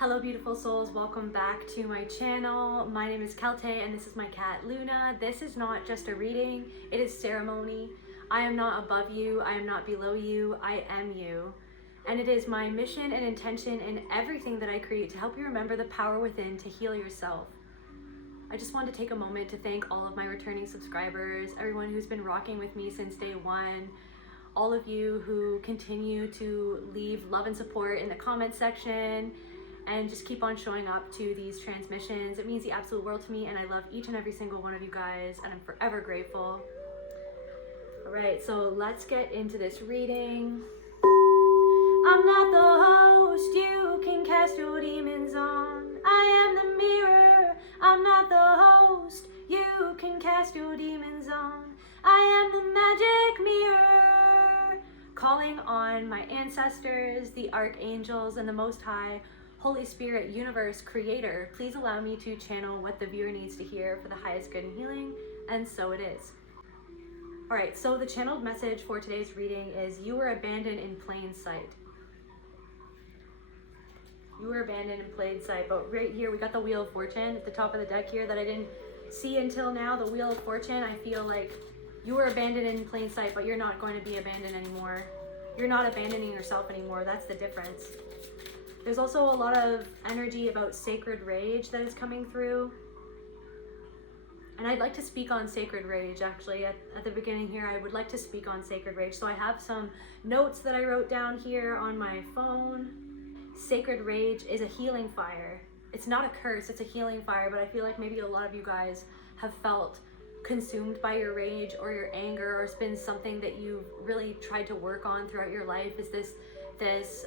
Hello beautiful souls, welcome back to my channel. My name is Kelte and this is my cat Luna. This is not just a reading, it is ceremony. I am not above you, I am not below you, I am you. And it is my mission and intention in everything that I create to help you remember the power within to heal yourself. I just want to take a moment to thank all of my returning subscribers, everyone who's been rocking with me since day one, all of you who continue to leave love and support in the comment section, and just keep on showing up to these transmissions. It means the absolute world to me, and I love each and every single one of you guys, and I'm forever grateful. All right, so let's get into this reading. I'm not the host you can cast your demons on. I am the mirror. I'm not the host you can cast your demons on. I am the magic mirror. Calling on my ancestors, the archangels, and the Most High, Holy Spirit, Universe, Creator, please allow me to channel what the viewer needs to hear for the highest good and healing, and so it is. All right, so the channeled message for today's reading is you were abandoned in plain sight. You were abandoned in plain sight, but right here we got the Wheel of Fortune at the top of the deck here that I didn't see until now. The Wheel of Fortune, I feel like you were abandoned in plain sight, but you're not going to be abandoned anymore. You're not abandoning yourself anymore, that's the difference. There's also a lot of energy about sacred rage that is coming through. And I'd like to speak on sacred rage, actually. At the beginning here, I would like to speak on sacred rage. So I have some notes that I wrote down here on my phone. Sacred rage is a healing fire. It's not a curse, it's a healing fire, but I feel like maybe a lot of you guys have felt consumed by your rage or your anger, or it's been something that you've really tried to work on throughout your life, is this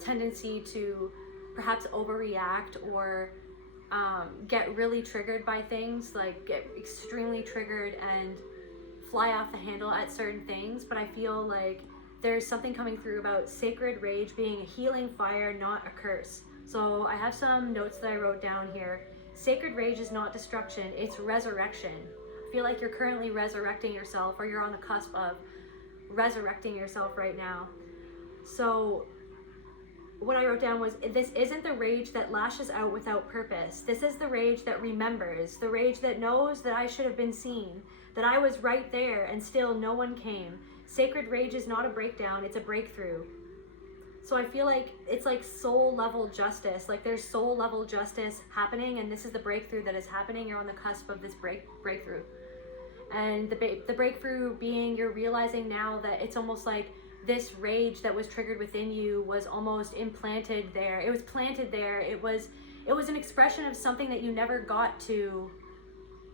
tendency to perhaps overreact or get really triggered by things, like get extremely triggered and fly off the handle at certain things. But I feel like there's something coming through about sacred rage being a healing fire, not a curse. So I have some notes that I wrote down here. Sacred rage is not destruction, it's resurrection. I feel like you're currently resurrecting yourself, or you're on the cusp of resurrecting yourself right now. So what I wrote down was, this isn't the rage that lashes out without purpose. This is the rage that remembers, the rage that knows that I should have been seen, that I was right there and still no one came. Sacred rage is not a breakdown, it's a breakthrough. So I feel like it's like soul level justice, like there's soul level justice happening, and this is the breakthrough that is happening. You're on the cusp of this breakthrough. And the breakthrough being, you're realizing now that it's almost like this rage that was triggered within you was almost implanted there. It was planted there. It was an expression of something that you never got to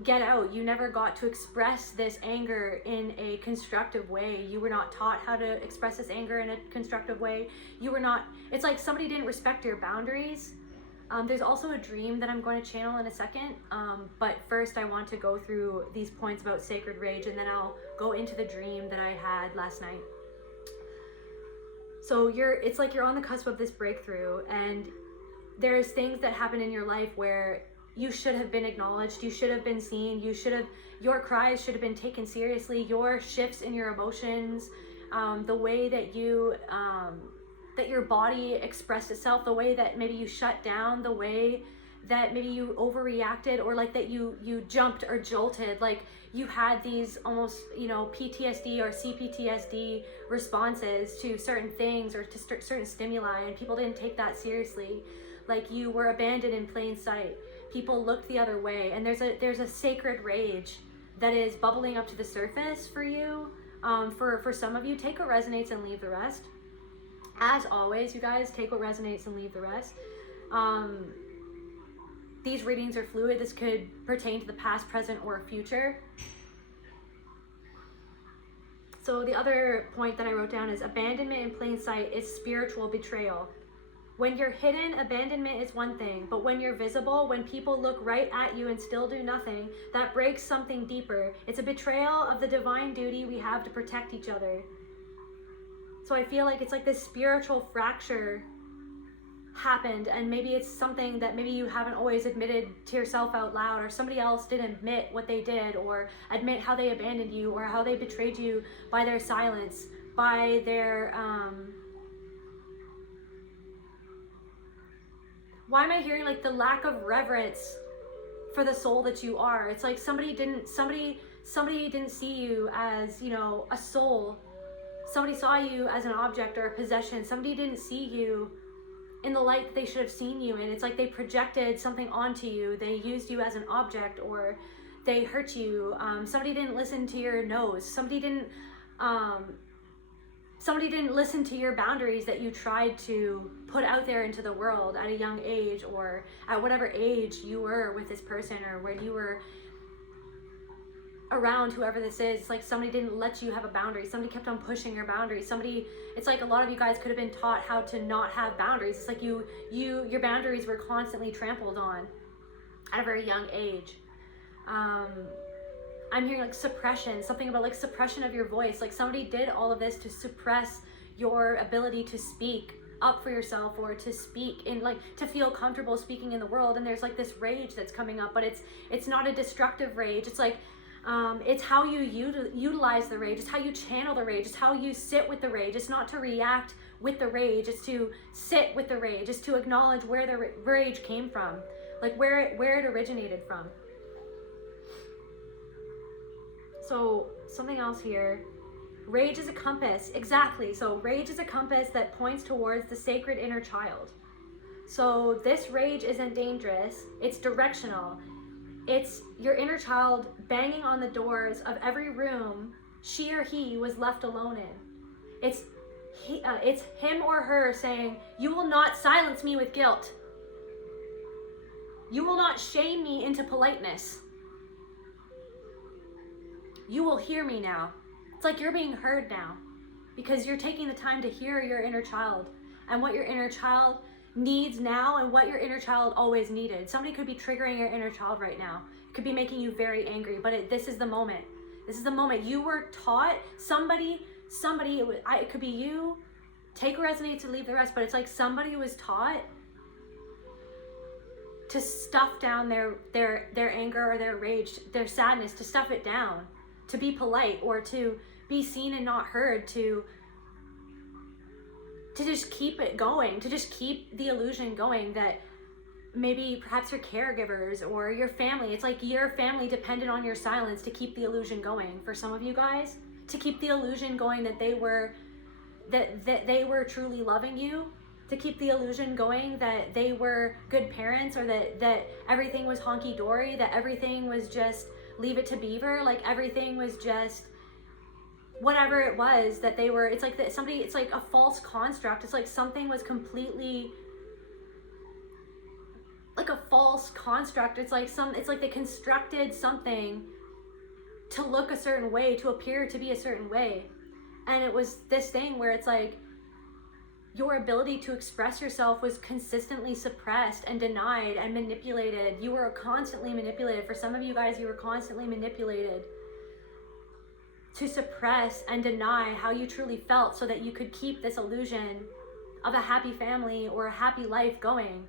get out. You never got to express this anger in a constructive way. You were not taught how to express this anger in a constructive way. It's like somebody didn't respect your boundaries. There's also a dream that I'm going to channel in a second, but first I want to go through these points about sacred rage, and then I'll go into the dream that I had last night. So it's like you're on the cusp of this breakthrough, and there's things that happen in your life where you should have been acknowledged, you should have been seen, your cries should have been taken seriously, your shifts in your emotions, the way that that your body expressed itself, the way that maybe you shut down, the way that maybe you overreacted, or like that you jumped or jolted, like you had these almost, PTSD or CPTSD responses to certain things or to certain stimuli, and people didn't take that seriously. Like you were abandoned in plain sight. People looked the other way, and there's a sacred rage that is bubbling up to the surface for you. For some of you, take what resonates and leave the rest. As always, you guys, take what resonates and leave the rest. These readings are fluid. This could pertain to the past, present, or future. So the other point that I wrote down is abandonment in plain sight is spiritual betrayal. When you're hidden, abandonment is one thing, but when you're visible, when people look right at you and still do nothing, that breaks something deeper. It's a betrayal of the divine duty we have to protect each other. So I feel like it's like this spiritual fracture happened, and maybe it's something that maybe you haven't always admitted to yourself out loud, or somebody else didn't admit what they did, or admit how they abandoned you, or how they betrayed you by their silence, by their why am I hearing like the lack of reverence for the soul that you are? It's like somebody didn't see you as, you know, a soul. Somebody saw you as an object or a possession. Somebody didn't see you in the light that they should have seen you in. It's like they projected something onto you. They used you as an object, or they hurt you. Somebody didn't listen to your no's. Somebody didn't listen to your boundaries that you tried to put out there into the world at a young age, or at whatever age you were with this person, or when you were around whoever this is. It's like somebody didn't let you have a boundary. Somebody kept on pushing your boundaries. It's like a lot of you guys could have been taught how to not have boundaries. It's like your boundaries were constantly trampled on at a very young age. I'm hearing like suppression, something about like suppression of your voice. Like somebody did all of this to suppress your ability to speak up for yourself, or to speak in, like, to feel comfortable speaking in the world. And there's like this rage that's coming up, but it's not a destructive rage. It's like, it's how you utilize the rage. It's how you channel the rage. It's how you sit with the rage. It's not to react with the rage. It's to sit with the rage. It's to acknowledge where the rage came from, like where it originated from. So something else here. Rage is a compass. Exactly. So rage is a compass that points towards the sacred inner child. So this rage isn't dangerous. It's directional. It's your inner child banging on the doors of every room she or he was left alone in. It's him or her saying, "You will not silence me with guilt. You will not shame me into politeness. You will hear me now." It's like you're being heard now, because you're taking the time to hear your inner child and what your inner child needs now, and what your inner child always needed. Somebody could be triggering your inner child right now. It could be making you very angry, but this is the moment. This is the moment. You were taught, it could be you, take what resonates and leave the rest, but it's like somebody was taught to stuff down their anger or their rage, their sadness, to stuff it down, to be polite, or to be seen and not heard, to just keep it going, to just keep the illusion going that maybe perhaps your caregivers or your family, it's like your family depended on your silence to keep the illusion going. For some of you guys, to keep the illusion going that they were truly loving you, to keep the illusion going that they were good parents, or that everything was honky-dory, that everything was just leave it to beaver, like everything was just whatever it was that they were. It's like that somebody, it's like a false construct. It's like something was completely like a false construct. It's like they constructed something to look a certain way, to appear to be a certain way. And it was this thing where it's like your ability to express yourself was consistently suppressed and denied and manipulated. You were constantly manipulated. For some of you guys, you were constantly manipulated to suppress and deny how you truly felt, so that you could keep this illusion of a happy family or a happy life going.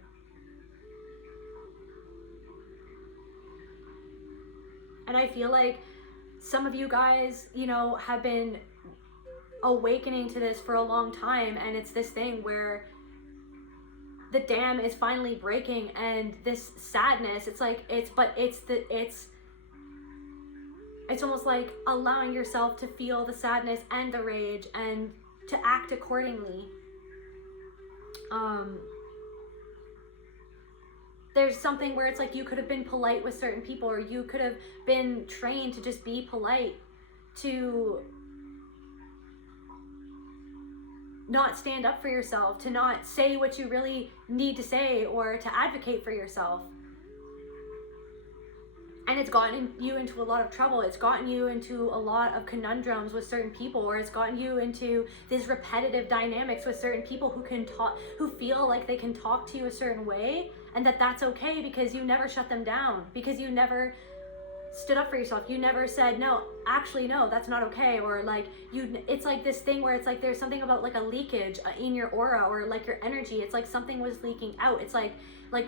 And I feel like some of you guys, you know, have been awakening to this for a long time, and it's this thing where the dam is finally breaking, and this sadness, it's almost like allowing yourself to feel the sadness and the rage and to act accordingly. There's something where it's like you could have been polite with certain people, or you could have been trained to just be polite, to not stand up for yourself, to not say what you really need to say, or to advocate for yourself. And it's gotten you into a lot of trouble. It's gotten you into a lot of conundrums with certain people, or it's gotten you into these repetitive dynamics with certain people who feel like they can talk to you a certain way, and that's okay because you never shut them down, because you never stood up for yourself. You never said, no, actually no, that's not okay. Or like it's like this thing where it's like there's something about like a leakage in your aura, or like your energy. It's like something was leaking out. It's like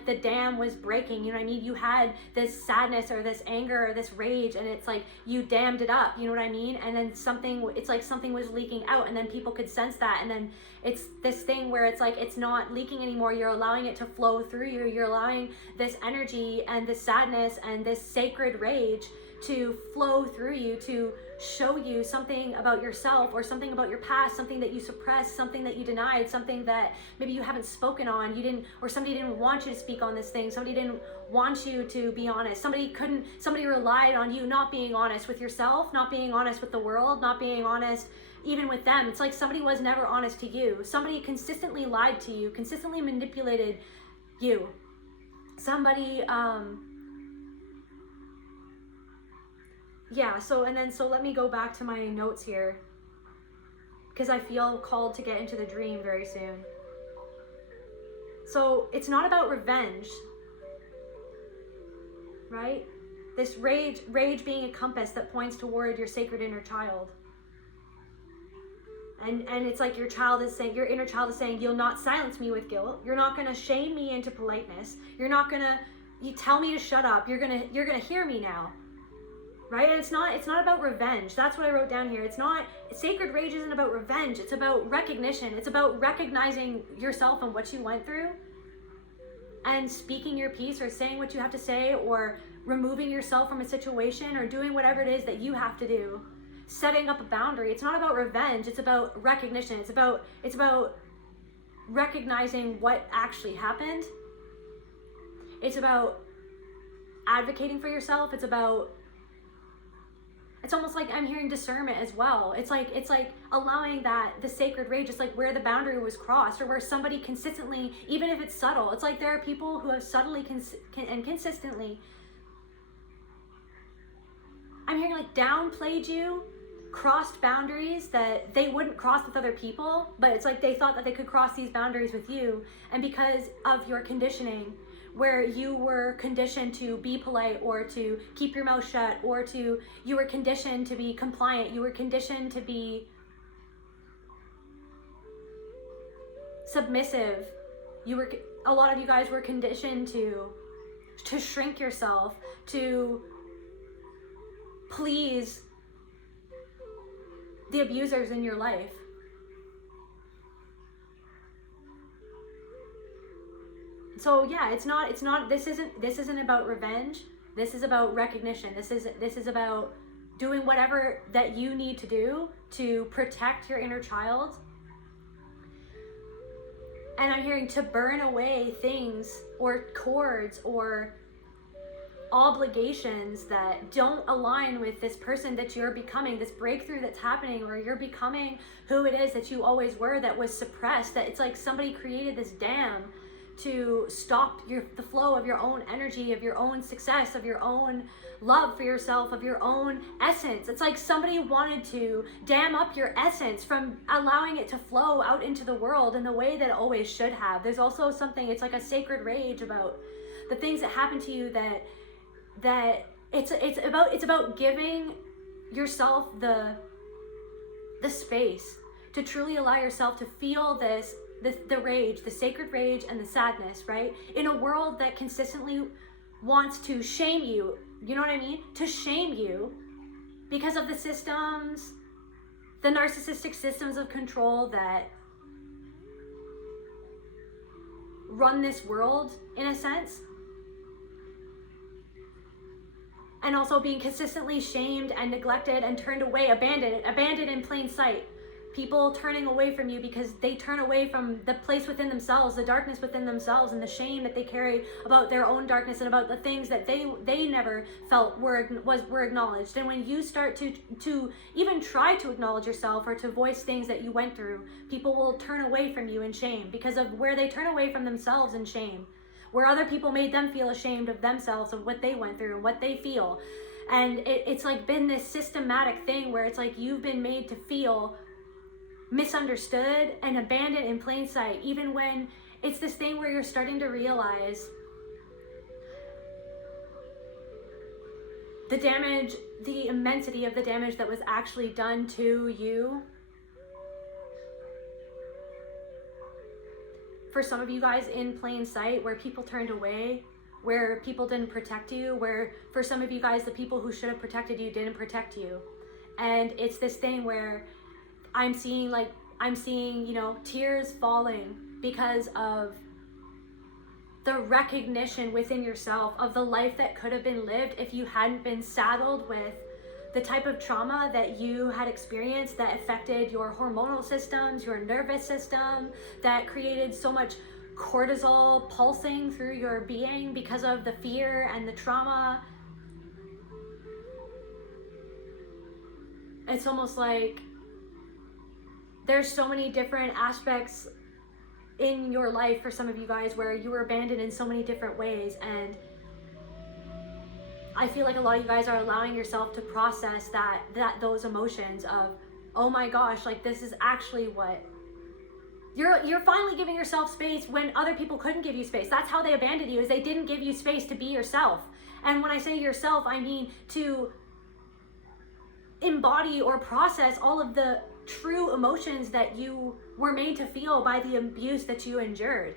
the dam was breaking, you know what I mean? You had this sadness or this anger or this rage, and it's like you dammed it up, you know what I mean? And then it's like something was leaking out, and then people could sense that, and then it's this thing where it's like it's not leaking anymore. You're allowing it to flow through you. You're allowing this energy and this sadness and this sacred rage to flow through you, to show you something about yourself, or something about your past, something that you suppressed, something that you denied, something that maybe you haven't spoken on, or somebody didn't want you to speak on this thing, somebody didn't want you to be honest, somebody relied on you not being honest with yourself, not being honest with the world, not being honest even with them. It's like somebody was never honest to you. Somebody consistently lied to you, consistently manipulated you. Somebody yeah, so let me go back to my notes here, because I feel called to get into the dream very soon. So it's not about revenge, right? This rage being a compass that points toward your sacred inner child. And it's like your inner child is saying, you'll not silence me with guilt. You're not going to shame me into politeness. You're not going to, you tell me to shut up. You're going to hear me now. Right? And it's not about revenge. That's what I wrote down here. Sacred rage isn't about revenge. It's about recognition. It's about recognizing yourself and what you went through, and speaking your piece, or saying what you have to say, or removing yourself from a situation, or doing whatever it is that you have to do. Setting up a boundary. It's not about revenge. It's about recognition. It's about recognizing what actually happened. It's about advocating for yourself. It's almost like I'm hearing discernment as well. It's like allowing the sacred rage, just like where the boundary was crossed, or where somebody consistently, even if it's subtle, it's like there are people who have subtly and consistently, I'm hearing like downplayed you, crossed boundaries that they wouldn't cross with other people, but it's like they thought that they could cross these boundaries with you. And because of your conditioning, where you were conditioned to be polite, or to keep your mouth shut, or you were conditioned to be compliant, you were conditioned to be submissive, a lot of you guys were conditioned to shrink yourself, to please the abusers in your life. So yeah, this isn't about revenge. This is about recognition. This is about doing whatever that you need to do to protect your inner child. And I'm hearing to burn away things, or cords, or obligations that don't align with this person that you're becoming, this breakthrough that's happening, or you're becoming who it is that you always were, that was suppressed, that it's like somebody created this dam to stop the flow of your own energy, of your own success, of your own love for yourself, of your own essence. It's like somebody wanted to dam up your essence from allowing it to flow out into the world in the way that it always should have. There's also something, it's like a sacred rage about the things that happen to you, that it's about giving yourself the space to truly allow yourself to feel the rage, the sacred rage, and the sadness, right? In a world that consistently wants to shame you, you know what I mean? To shame you because of the systems, the narcissistic systems of control that run this world, in a sense. And also being consistently shamed and neglected and turned away, abandoned in plain sight. People turning away from you because they turn away from the place within themselves, the darkness within themselves, and the shame that they carry about their own darkness and about the things that they never felt were acknowledged. And when you start to even try to acknowledge yourself, or to voice things that you went through, people will turn away from you in shame because of where they turn away from themselves in shame, where other people made them feel ashamed of themselves, of what they went through and what they feel. And it's like been this systematic thing where it's like you've been made to feel misunderstood and abandoned in plain sight, even when it's this thing where you're starting to realize the damage, the immensity of the damage that was actually done to you. For some of you guys, in plain sight, where people turned away, where people didn't protect you, where for some of you guys, the people who should have protected you didn't protect you. And it's this thing where I'm seeing, you know, tears falling because of the recognition within yourself of the life that could have been lived if you hadn't been saddled with the type of trauma that you had experienced that affected your hormonal systems, your nervous system, that created so much cortisol pulsing through your being because of the fear and the trauma. It's almost like there's so many different aspects in your life for some of you guys where you were abandoned in so many different ways, and I feel like a lot of you guys are allowing yourself to process those emotions of, oh my gosh, like this is actually what you're finally giving yourself space when other people couldn't give you space. That's how they abandoned you, is they didn't give you space to be yourself. And when I say yourself, I mean to embody or process all of the true emotions that you were made to feel by the abuse that you endured.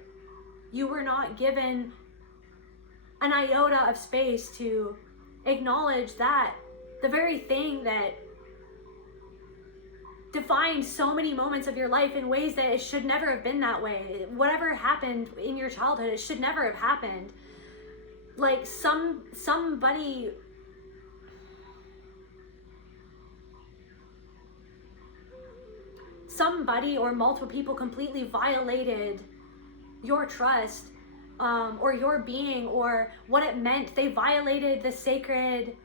You were not given an iota of space to acknowledge that the very thing that defined so many moments of your life in ways that it should never have been that way. Whatever happened in your childhood, it should never have happened. Like somebody or multiple people completely violated your trust, or your being, or what it meant. They violated the sacred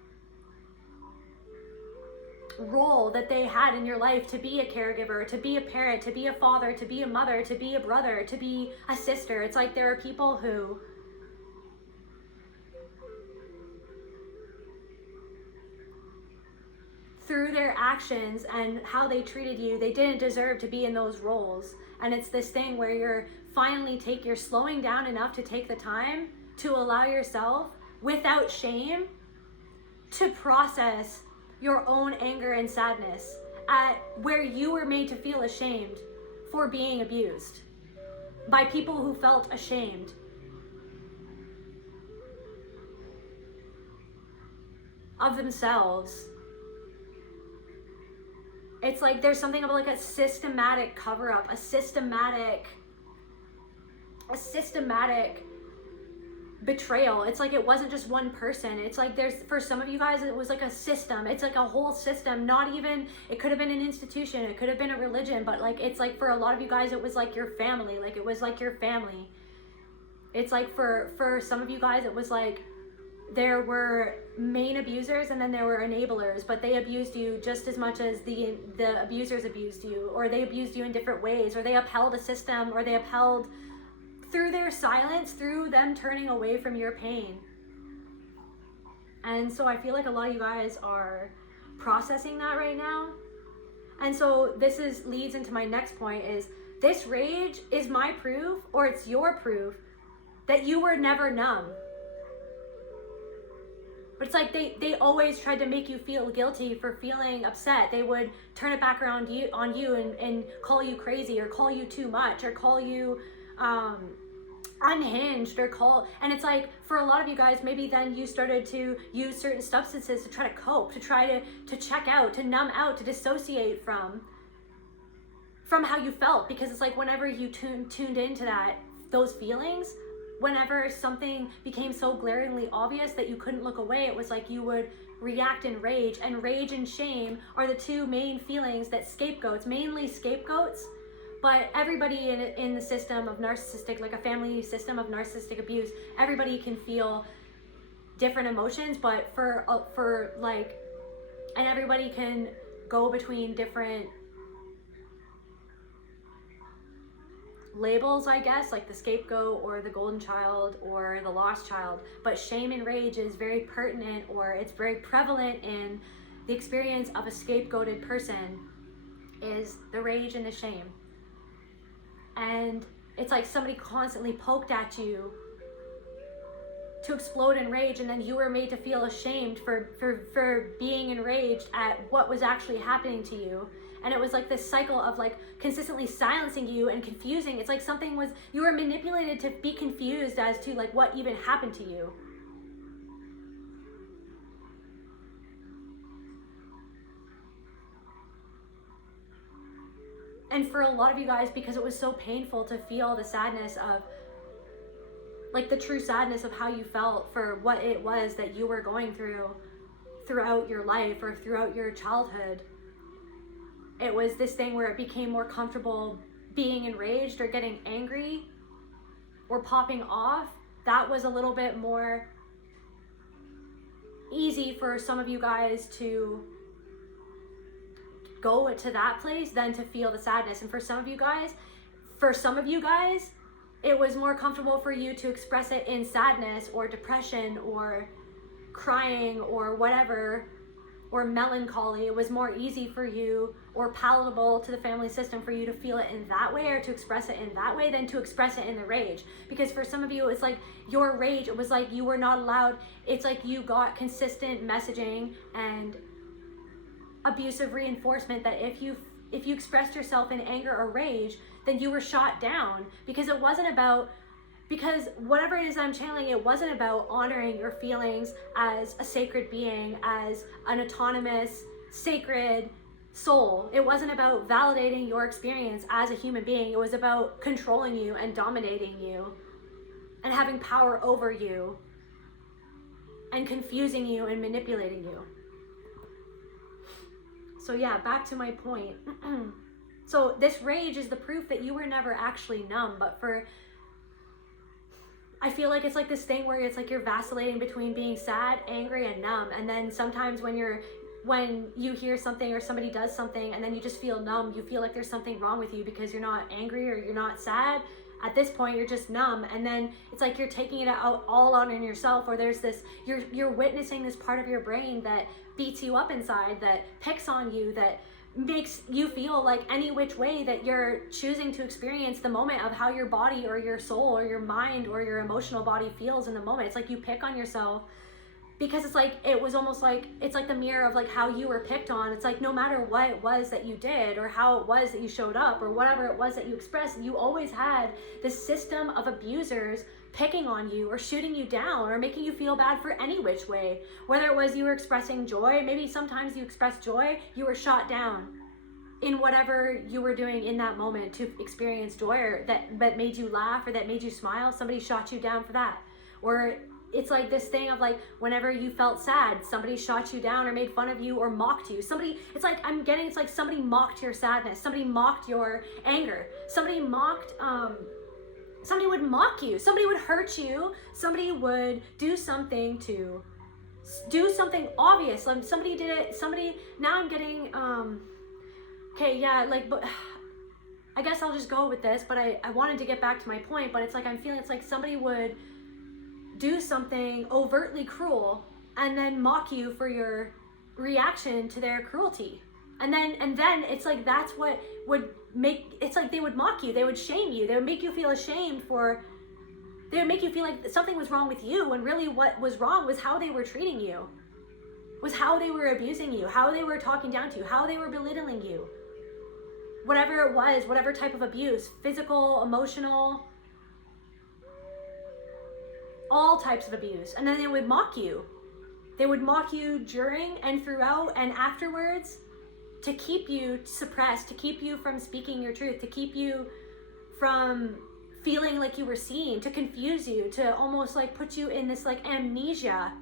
role that they had in your life to be a caregiver, to be a parent, to be a father, to be a mother, to be a brother, to be a sister. It's like there are people who through their actions and how they treated you, they didn't deserve to be in those roles. And it's this thing where you're slowing down enough to take the time to allow yourself, without shame, to process your own anger and sadness at where you were made to feel ashamed for being abused by people who felt ashamed. Of themselves. It's like there's something about like a systematic cover-up, a systematic betrayal. It's like it wasn't just one person. It's like for some of you guys, it was like a system. It's like a whole system. Not even, it could have been an institution, it could have been a religion, but like it's like for a lot of you guys, it was like your family. Like it was like your family. It's like for some of you guys, it was like there were main abusers and then there were enablers, but they abused you just as much as the abusers abused you, or they abused you in different ways, or they upheld a system, or they upheld through their silence, through them turning away from your pain. And so I feel like a lot of you guys are processing that right now. And so this leads into my next point, is this rage is my proof, or it's your proof, that you were never numb. But it's like they always tried to make you feel guilty for feeling upset. They would turn it back around on you and call you crazy, or call you too much, or call you unhinged, and it's like for a lot of you guys, maybe then you started to use certain substances to try to cope, to try to check out, to numb out, to dissociate from how you felt. Because it's like whenever you tuned into those feelings, whenever something became so glaringly obvious that you couldn't look away, it was like you would react in rage. And rage and shame are the two main feelings that mainly scapegoats, but everybody in the system of narcissistic, like a family system of narcissistic abuse, everybody can feel different emotions, but and everybody can go between different labels, I guess, like the scapegoat or the golden child or the lost child. But shame and rage is very pertinent, or it's very prevalent in the experience of a scapegoated person, is the rage and the shame. And it's like somebody constantly poked at you to explode in rage, and then you were made to feel ashamed for being enraged at what was actually happening to you. And it was like this cycle of like consistently silencing you and confusing. It's like you were manipulated to be confused as to like what even happened to you. And for a lot of you guys, because it was so painful to feel the sadness of, like the true sadness of how you felt for what it was that you were going through throughout your life or throughout your childhood, it was this thing where it became more comfortable being enraged or getting angry or popping off. That was a little bit more easy for some of you guys to go to that place than to feel the sadness. And for some of you guys, it was more comfortable for you to express it in sadness or depression or crying or whatever, or melancholy. It was more easy for you or palatable to the family system for you to feel it in that way or to express it in that way than to express it in the rage. Because for some of you, it's like your rage, it was like you were not allowed. It's like you got consistent messaging and abusive reinforcement that if you expressed yourself in anger or rage, then you were shot down. Because whatever it is I'm channeling, it wasn't about honoring your feelings as a sacred being, as an autonomous, sacred soul. It wasn't about validating your experience as a human being. It was about controlling you and dominating you and having power over you and confusing you and manipulating you. So yeah, back to my point. So this rage is the proof that you were never actually numb, but I feel like it's like this thing where it's like you're vacillating between being sad, angry, and numb. And then sometimes when you hear something or somebody does something and then you just feel numb, you feel like there's something wrong with you because you're not angry or you're not sad. At this point, you're just numb. And then it's like you're taking it out all on in yourself, or there's this, you're witnessing this part of your brain that beats you up inside, that picks on you, that makes you feel like any which way that you're choosing to experience the moment of how your body or your soul or your mind or your emotional body feels in the moment. It's like you pick on yourself because it's like, it was almost like, it's like the mirror of like how you were picked on. It's like no matter what it was that you did or how it was that you showed up or whatever it was that you expressed, you always had this system of abusers picking on you or shooting you down or making you feel bad for any which way. Whether it was you were expressing joy, maybe sometimes you expressed joy, you were shot down in whatever you were doing in that moment to experience joy, or that made you laugh or that made you smile. Somebody shot you down for that. Or it's like this thing of like whenever you felt sad, somebody shot you down or made fun of you or mocked you. It's like somebody mocked your sadness, somebody mocked your anger, somebody would mock you, somebody would hurt you, somebody would do something obvious. Like somebody did it, now I'm getting, okay, yeah, like, but I guess I'll just go with this, but I wanted to get back to my point, but it's like, I'm feeling it's like somebody would do something overtly cruel and then mock you for your reaction to their cruelty. And then it's like, that's what would make, it's like they would mock you, they would shame you, they would make you feel ashamed they would make you feel like something was wrong with you, when really what was wrong was how they were treating you, was how they were abusing you, how they were talking down to you, how they were belittling you. Whatever it was, whatever type of abuse, physical, emotional, all types of abuse. And then they would mock you. They would mock you during and throughout and afterwards to keep you suppressed, to keep you from speaking your truth, to keep you from feeling like you were seen, to confuse you, to almost like put you in this like amnesia.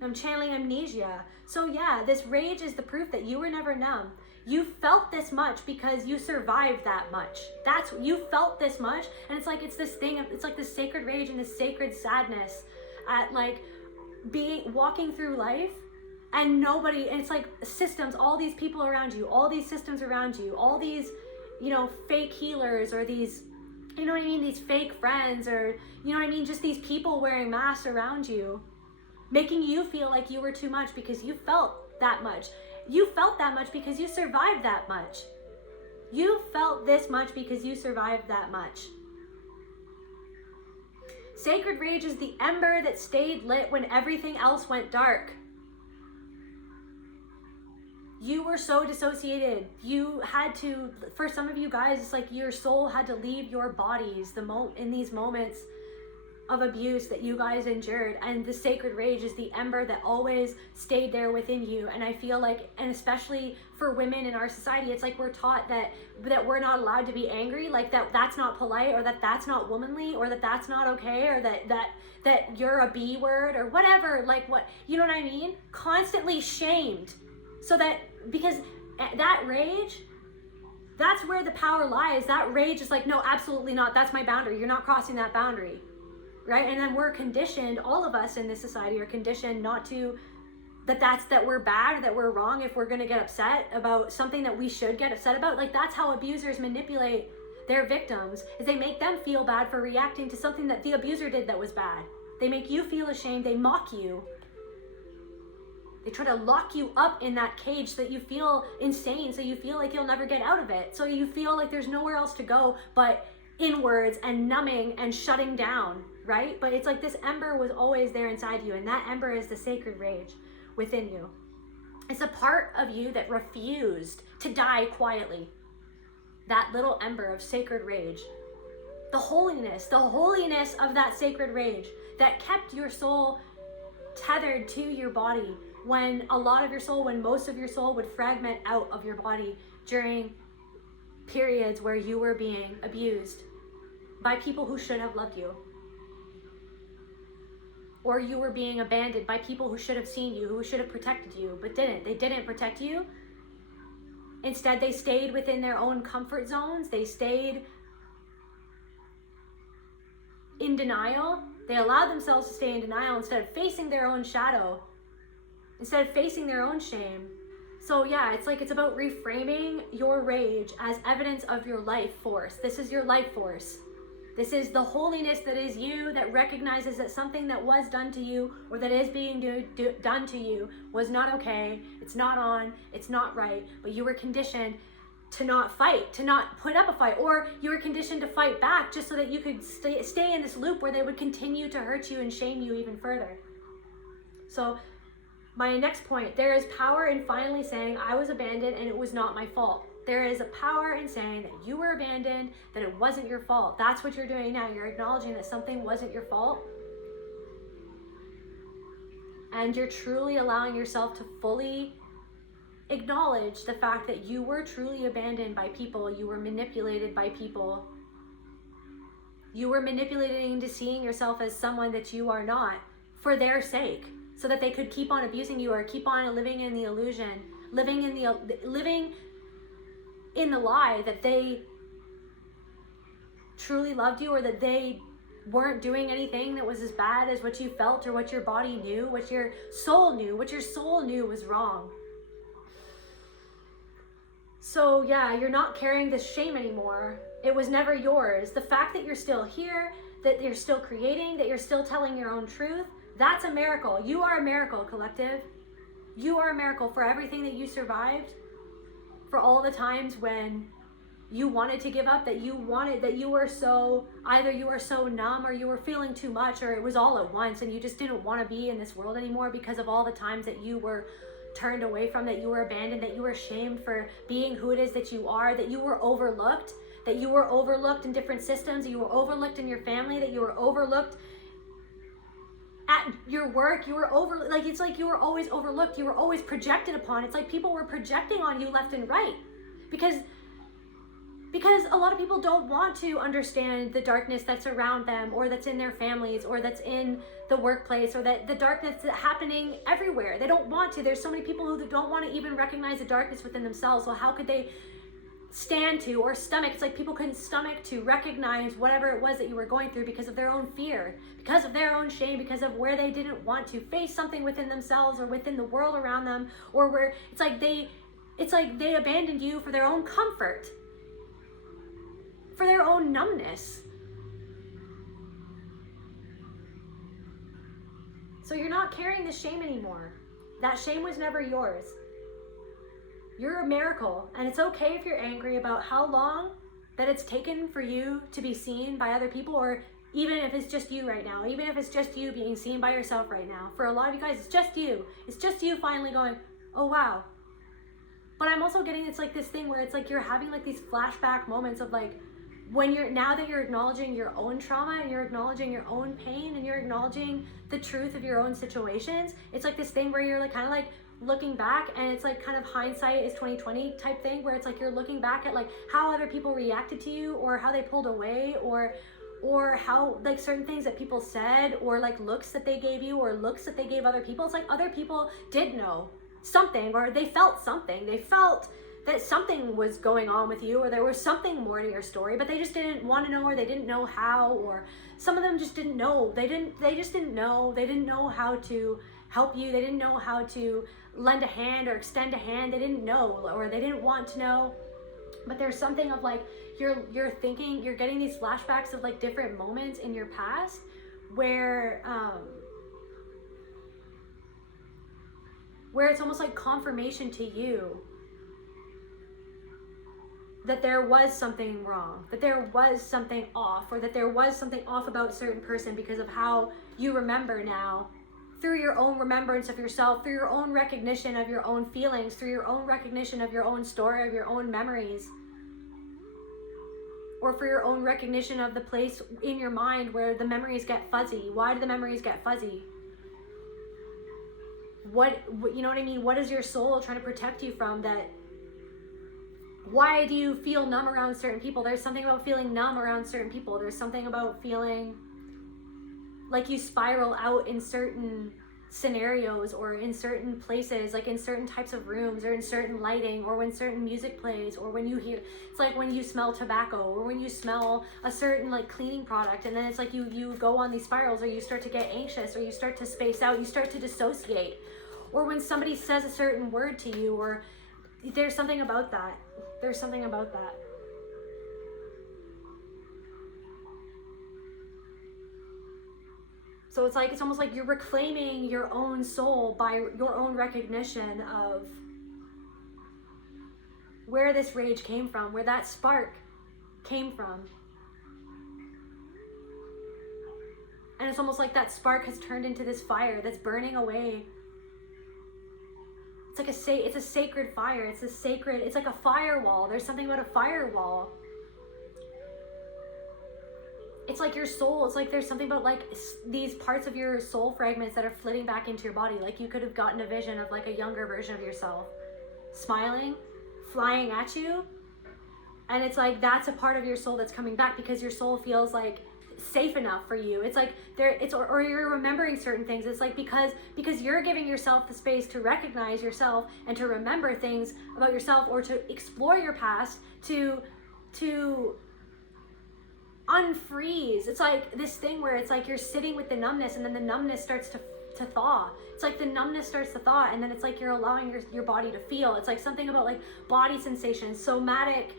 I'm channeling amnesia. So yeah, this rage is the proof that you were never numb. You felt this much because you survived that much. You felt this much, and it's like, it's this thing, it's like this sacred rage and this sacred sadness at like walking through life and it's like systems, all these people around you, all these systems around you, all these, fake healers, or these, you know what I mean, these fake friends, or, you know what I mean, just these people wearing masks around you, making you feel like you were too much because you felt that much. You felt that much because you survived that much. You felt this much because you survived that much. Sacred rage is the ember that stayed lit when everything else went dark. You were so dissociated. You had to, for some of you guys, it's like your soul had to leave your bodies in these moments of abuse that you guys endured. And the sacred rage is the ember that always stayed there within you. And I feel like, and especially for women in our society, it's like we're taught that we're not allowed to be angry, like that's not polite, or that's not womanly, or that's not okay, or that you're a B word or whatever, like what, you know what I mean? Constantly shamed. So that, because that rage, that's where the power lies. That rage is like, no, absolutely not. That's my boundary. You're not crossing that boundary. Right? And then we're conditioned, all of us in this society are conditioned not to, that we're bad, that we're wrong if we're going to get upset about something that we should get upset about. Like, that's how abusers manipulate their victims, is they make them feel bad for reacting to something that the abuser did that was bad. They make you feel ashamed. They mock you. They try to lock you up in that cage so that you feel insane, so you feel like you'll never get out of it. So you feel like there's nowhere else to go but inwards and numbing and shutting down, right? But it's like this ember was always there inside you, and that ember is the sacred rage within you. It's a part of you that refused to die quietly. That little ember of sacred rage. The holiness of that sacred rage that kept your soul tethered to your body when most of your soul would fragment out of your body during periods where you were being abused by people who should have loved you. Or you were being abandoned by people who should have seen you, who should have protected you, but didn't. They didn't protect you. Instead, they stayed within their own comfort zones. They stayed in denial. They allowed themselves to stay in denial instead of facing their own shadow, instead of facing their own shame. So yeah, it's like, it's about reframing your rage as evidence of your life force. This is your life force. This is the holiness that is you, that recognizes that something that was done to you, or that is being done to you, was not okay, it's not on, it's not right, but you were conditioned to not fight, to not put up a fight, or you were conditioned to fight back just so that you could stay in this loop where they would continue to hurt you and shame you even further. So my next point, there is power in finally saying, I was abandoned and it was not my fault. There is a power in saying that you were abandoned, that it wasn't your fault. That's what you're doing now. You're acknowledging that something wasn't your fault. And you're truly allowing yourself to fully acknowledge the fact that you were truly abandoned by people. You were manipulated by people. You were manipulated into seeing yourself as someone that you are not for their sake, so that they could keep on abusing you or keep on living in the illusion, living in the lie that they truly loved you, or that they weren't doing anything that was as bad as what you felt or what your body knew, what your soul knew was wrong. So yeah, you're not carrying this shame anymore. It was never yours. The fact that you're still here, that you're still creating, that you're still telling your own truth, that's a miracle. You are a miracle, collective. You are a miracle for everything that you survived, for all the times when you wanted to give up, that you were so, either you were so numb, or you were feeling too much, or it was all at once and you just didn't want to be in this world anymore because of all the times that you were turned away from, that you were abandoned, that you were shamed for being who it is that you are, that you were overlooked, in different systems, that you were overlooked in your family, that you were overlooked at your work, it's like you were always overlooked, you were always projected upon. It's like people were projecting on you left and right, because a lot of people don't want to understand the darkness that's around them, or that's in their families, or that's in the workplace, or that the darkness that's happening everywhere. They don't want to. There's so many people who don't want to even recognize the darkness within themselves. Well, how could they stand to or stomach? It's like people couldn't stomach to recognize whatever it was that you were going through because of their own fear, because of their own shame, because of where they didn't want to face something within themselves or within the world around them, or where it's like they abandoned you for their own comfort, for their own numbness. So you're not carrying the shame anymore. That shame was never yours. You're a miracle, and it's okay if you're angry about how long that it's taken for you to be seen by other people, or Even if it's just you right now, even if it's just you being seen by yourself right now. For a lot of you guys, it's just you. It's just you finally going, oh wow. But I'm also getting, it's like this thing where it's like you're having like these flashback moments of like, when you're, now that you're acknowledging your own trauma and you're acknowledging your own pain and you're acknowledging the truth of your own situations, it's like this thing where you're like kind of like looking back, and it's like kind of hindsight is 2020 type thing, where it's like you're looking back at like how other people reacted to you, or how they pulled away, or how like certain things that people said, or like looks that they gave you, or looks that they gave other people. It's like other people did know something, or they felt something. They felt that something was going on with you, or there was something more to your story, but they just didn't want to know, or they didn't know how, or some of them just didn't know. They just didn't know. They didn't know how to help you. They didn't know how to lend a hand or extend a hand. They didn't know, or they didn't want to know. But there's something of like, you're thinking, you're getting these flashbacks of like different moments in your past where it's almost like confirmation to you that there was something wrong, that there was something off, or that there was something off about a certain person because of how you remember now, through your own remembrance of yourself, through your own recognition of your own feelings, through your own recognition of your own story, of your own memories, or for your own recognition of the place in your mind where the memories get fuzzy. Why do the memories get fuzzy? What you know what I mean? What is your soul trying to protect you from? That why do you feel numb around certain people? There's something about feeling numb around certain people. There's something about feeling like you spiral out in certain scenarios, or in certain places, like in certain types of rooms, or in certain lighting, or when certain music plays, or when you hear, it's like when you smell tobacco, or when you smell a certain like cleaning product, and then it's like you go on these spirals, or you start to get anxious, or you start to space out, you start to dissociate, or when somebody says a certain word to you, or there's something about that. There's something about that. So it's like, it's almost like you're reclaiming your own soul by your own recognition of where this rage came from, where that spark came from. And it's almost like that spark has turned into this fire that's burning away. It's like it's a sacred fire. It's like a firewall. There's something about a firewall. It's like your soul, it's like there's something about like these parts of your soul fragments that are flitting back into your body. Like you could have gotten a vision of like a younger version of yourself smiling, flying at you. And it's like, that's a part of your soul that's coming back because your soul feels like safe enough for you. It's like or you're remembering certain things. It's like because you're giving yourself the space to recognize yourself and to remember things about yourself, or to explore your past, to unfreeze. It's like this thing where it's like you're sitting with the numbness, and then the numbness starts to thaw. It's like the numbness starts to thaw, and then it's like you're allowing your body to feel. It's like something about like body sensations, somatic,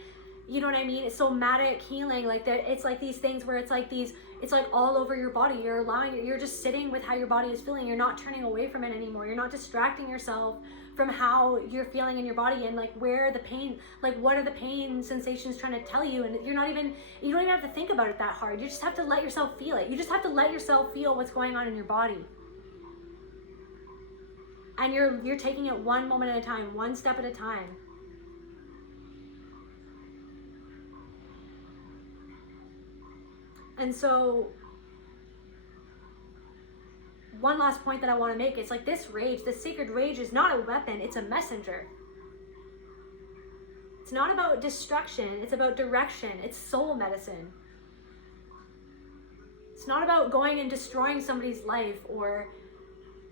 you know what I mean? It's somatic healing. Like that, it's like these things where it's like it's like all over your body. You're just sitting with how your body is feeling. You're not turning away from it anymore. You're not distracting yourself from how you're feeling in your body, and like where the pain, like what are the pain sensations trying to tell you. And you don't even have to think about it that hard. You just have to let yourself feel it. You just have to let yourself feel what's going on in your body. And you're taking it one moment at a time, one step at a time. And so one last point that I want to make is like this rage, this sacred rage is not a weapon, it's a messenger. It's not about destruction, it's about direction. It's soul medicine. It's not about going and destroying somebody's life or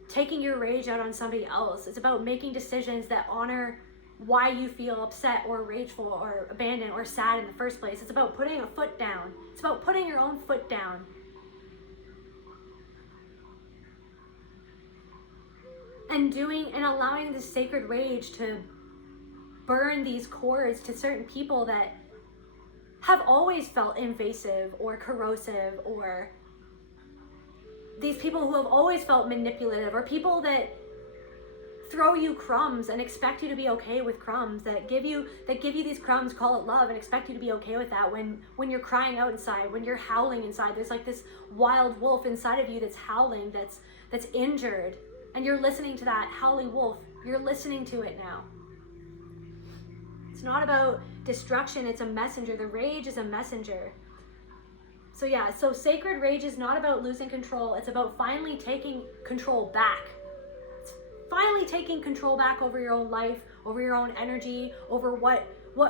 taking your rage out on somebody else. It's about making decisions that honor why you feel upset or rageful or abandoned or sad in the first place. It's about putting a foot down. It's about putting your own foot down. And allowing this sacred rage to burn these cords to certain people that have always felt invasive or corrosive, or these people who have always felt manipulative, or people that throw you crumbs and expect you to be okay with crumbs, that give you these crumbs, call it love, and expect you to be okay with that when you're crying out inside, when you're howling inside. There's like this wild wolf inside of you that's howling, that's injured, and you're listening to that howling wolf. You're listening to it now. It's not about destruction, it's a messenger. The rage is a messenger. So yeah, so sacred rage is not about losing control. It's about finally taking control back. Finally taking control back over your own life, over your own energy, over what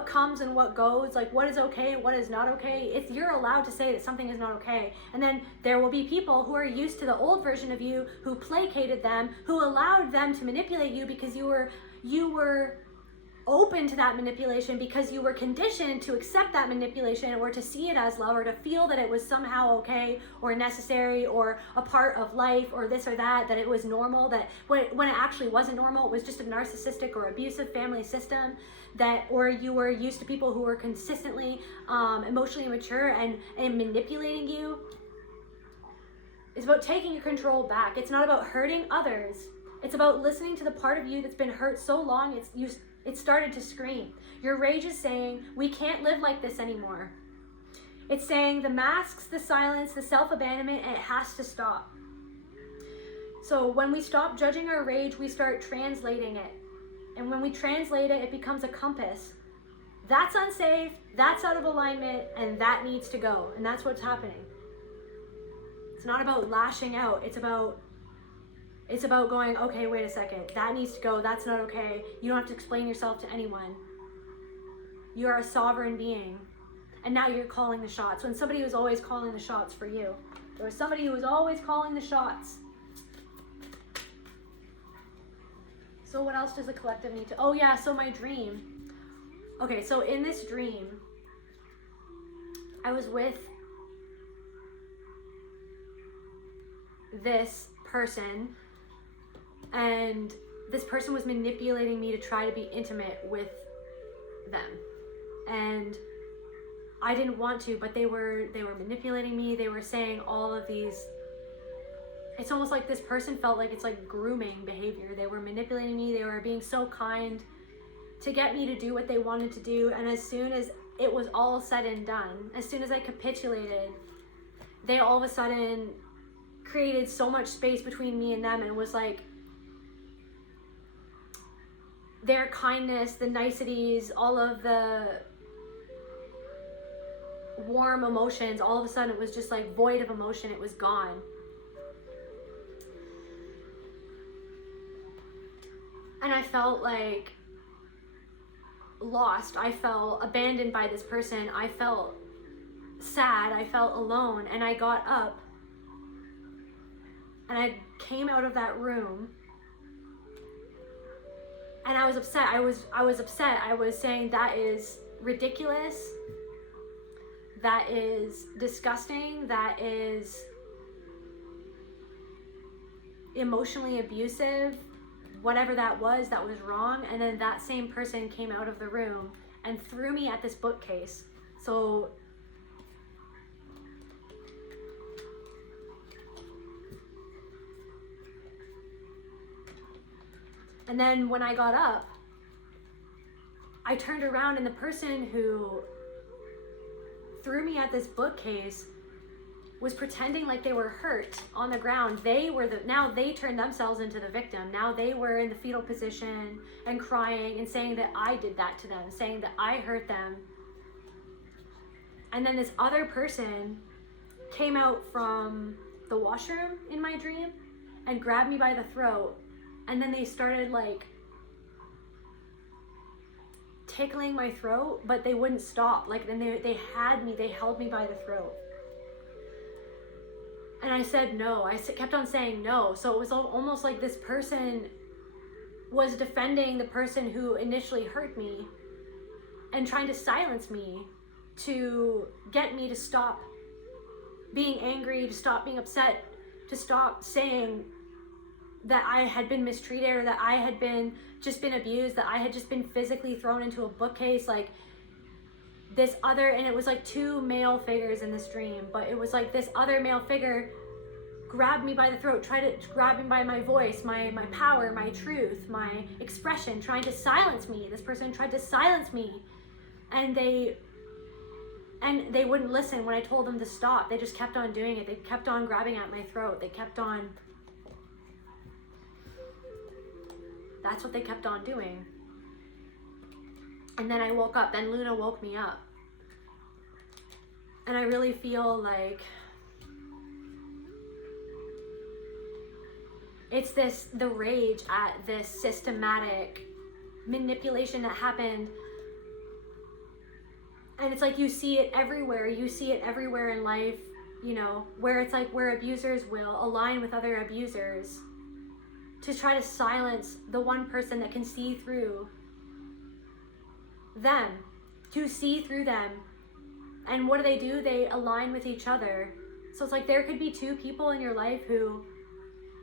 comes and what goes, like what is okay, what is not okay. If you're allowed to say that something is not okay, and then there will be people who are used to the old version of you, who placated them, who allowed them to manipulate you because you were open to that manipulation, because you were conditioned to accept that manipulation or to see it as love or to feel that it was somehow okay or necessary or a part of life or this or that it was normal, that when it actually wasn't normal, it was just a narcissistic or abusive family system, that, or you were used to people who were consistently emotionally immature and manipulating you. It's about taking your control back. It's not about hurting others. It's about listening to the part of you that's been hurt so long it started to scream. Your rage is saying, we can't live like this anymore. It's saying the masks, the silence, the self-abandonment, and it has to stop. So when we stop judging our rage, we start translating it. And when we translate it, it becomes a compass. That's unsafe, that's out of alignment, and that needs to go. And that's what's happening. It's not about lashing out, it's about going, okay, wait a second, that needs to go, that's not okay. You don't have to explain yourself to anyone. You are a sovereign being. And now you're calling the shots. When somebody was always calling the shots for you. There was somebody who was always calling the shots. So what else does the collective need to... Oh yeah, so my dream. Okay, so in this dream, I was with this person, and this person was manipulating me to try to be intimate with them, and I didn't want to, but they were manipulating me. They were saying all of these, it's almost like this person felt like it's like grooming behavior. They were manipulating me. They were being so kind to get me to do what they wanted to do. And as soon as it was all said and done, as soon as I capitulated, they all of a sudden created so much space between me and them, and it was like their kindness, the niceties, all of the warm emotions, all of a sudden it was just like void of emotion. It was gone. And I felt like lost. I felt abandoned by this person. I felt sad. I felt alone. And I got up and I came out of that room, and I was upset. I was upset. I was saying, that is ridiculous. That is disgusting. That is emotionally abusive. Whatever that was wrong. And then that same person came out of the room and threw me at this bookcase. So and then when I got up, I turned around, and the person who threw me at this bookcase was pretending like they were hurt on the ground. Now they turned themselves into the victim. Now they were in the fetal position and crying and saying that I did that to them, saying that I hurt them. And then this other person came out from the washroom in my dream and grabbed me by the throat. And then they started like tickling my throat, but they wouldn't stop. Like, then they held me by the throat. And I said no. I kept on saying no. So it was almost like this person was defending the person who initially hurt me and trying to silence me, to get me to stop being angry, to stop being upset, to stop saying that I had been mistreated, or that I had been abused, that I had just been physically thrown into a bookcase. Like this other, and it was like two male figures in this dream, but it was like this other male figure grabbed me by the throat, tried to grab me by my voice, my power, my truth, my expression, trying to silence me. This person tried to silence me, and they wouldn't listen when I told them to stop. They just kept on doing it. They kept on grabbing at my throat. They kept on. That's what they kept on doing. And then I woke up. Then Luna woke me up. And I really feel like it's the rage at this systematic manipulation that happened. And it's like you see it everywhere. You see it everywhere in life, you know, where it's like where abusers will align with other abusers to try to silence the one person that can see through them, to see through them. And what do? They align with each other. So it's like there could be two people in your life who,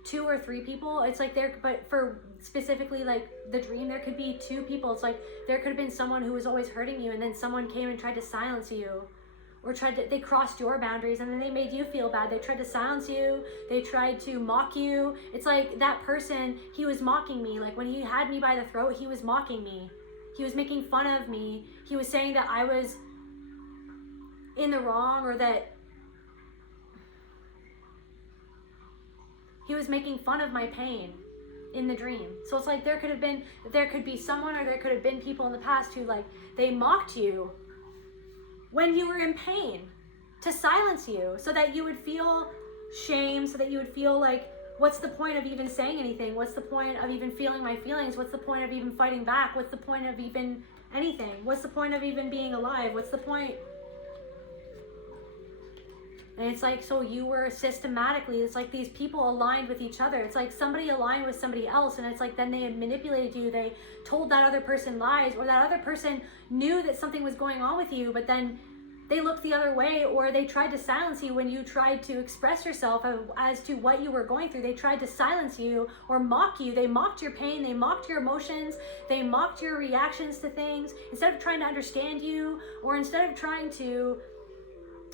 2 or 3 people, it's like there, but for specifically like the dream, there could be 2 people. It's like there could have been someone who was always hurting you, and then someone came and tried to silence you, or they crossed your boundaries, and then they made you feel bad. They tried to silence you. They tried to mock you. It's like that person, he was mocking me. Like when he had me by the throat, he was mocking me. He was making fun of me. He was saying that I was in the wrong, or that he was making fun of my pain in the dream. So it's like there could be someone, or there could have been people in the past who like they mocked you when you were in pain to silence you, so that you would feel shame, so that you would feel like, what's the point of even saying anything? What's the point of even feeling my feelings? What's the point of even fighting back? What's the point of even anything? What's the point of even being alive? What's the point? And it's like, so you were systematically, it's like these people aligned with each other. It's like somebody aligned with somebody else, and it's like then they had manipulated you. They told that other person lies, or that other person knew that something was going on with you, but then they looked the other way, or they tried to silence you when you tried to express yourself as to what you were going through. They tried to silence you or mock you. They mocked your pain. They mocked your emotions. They mocked your reactions to things. Instead of trying to understand you, or instead of trying to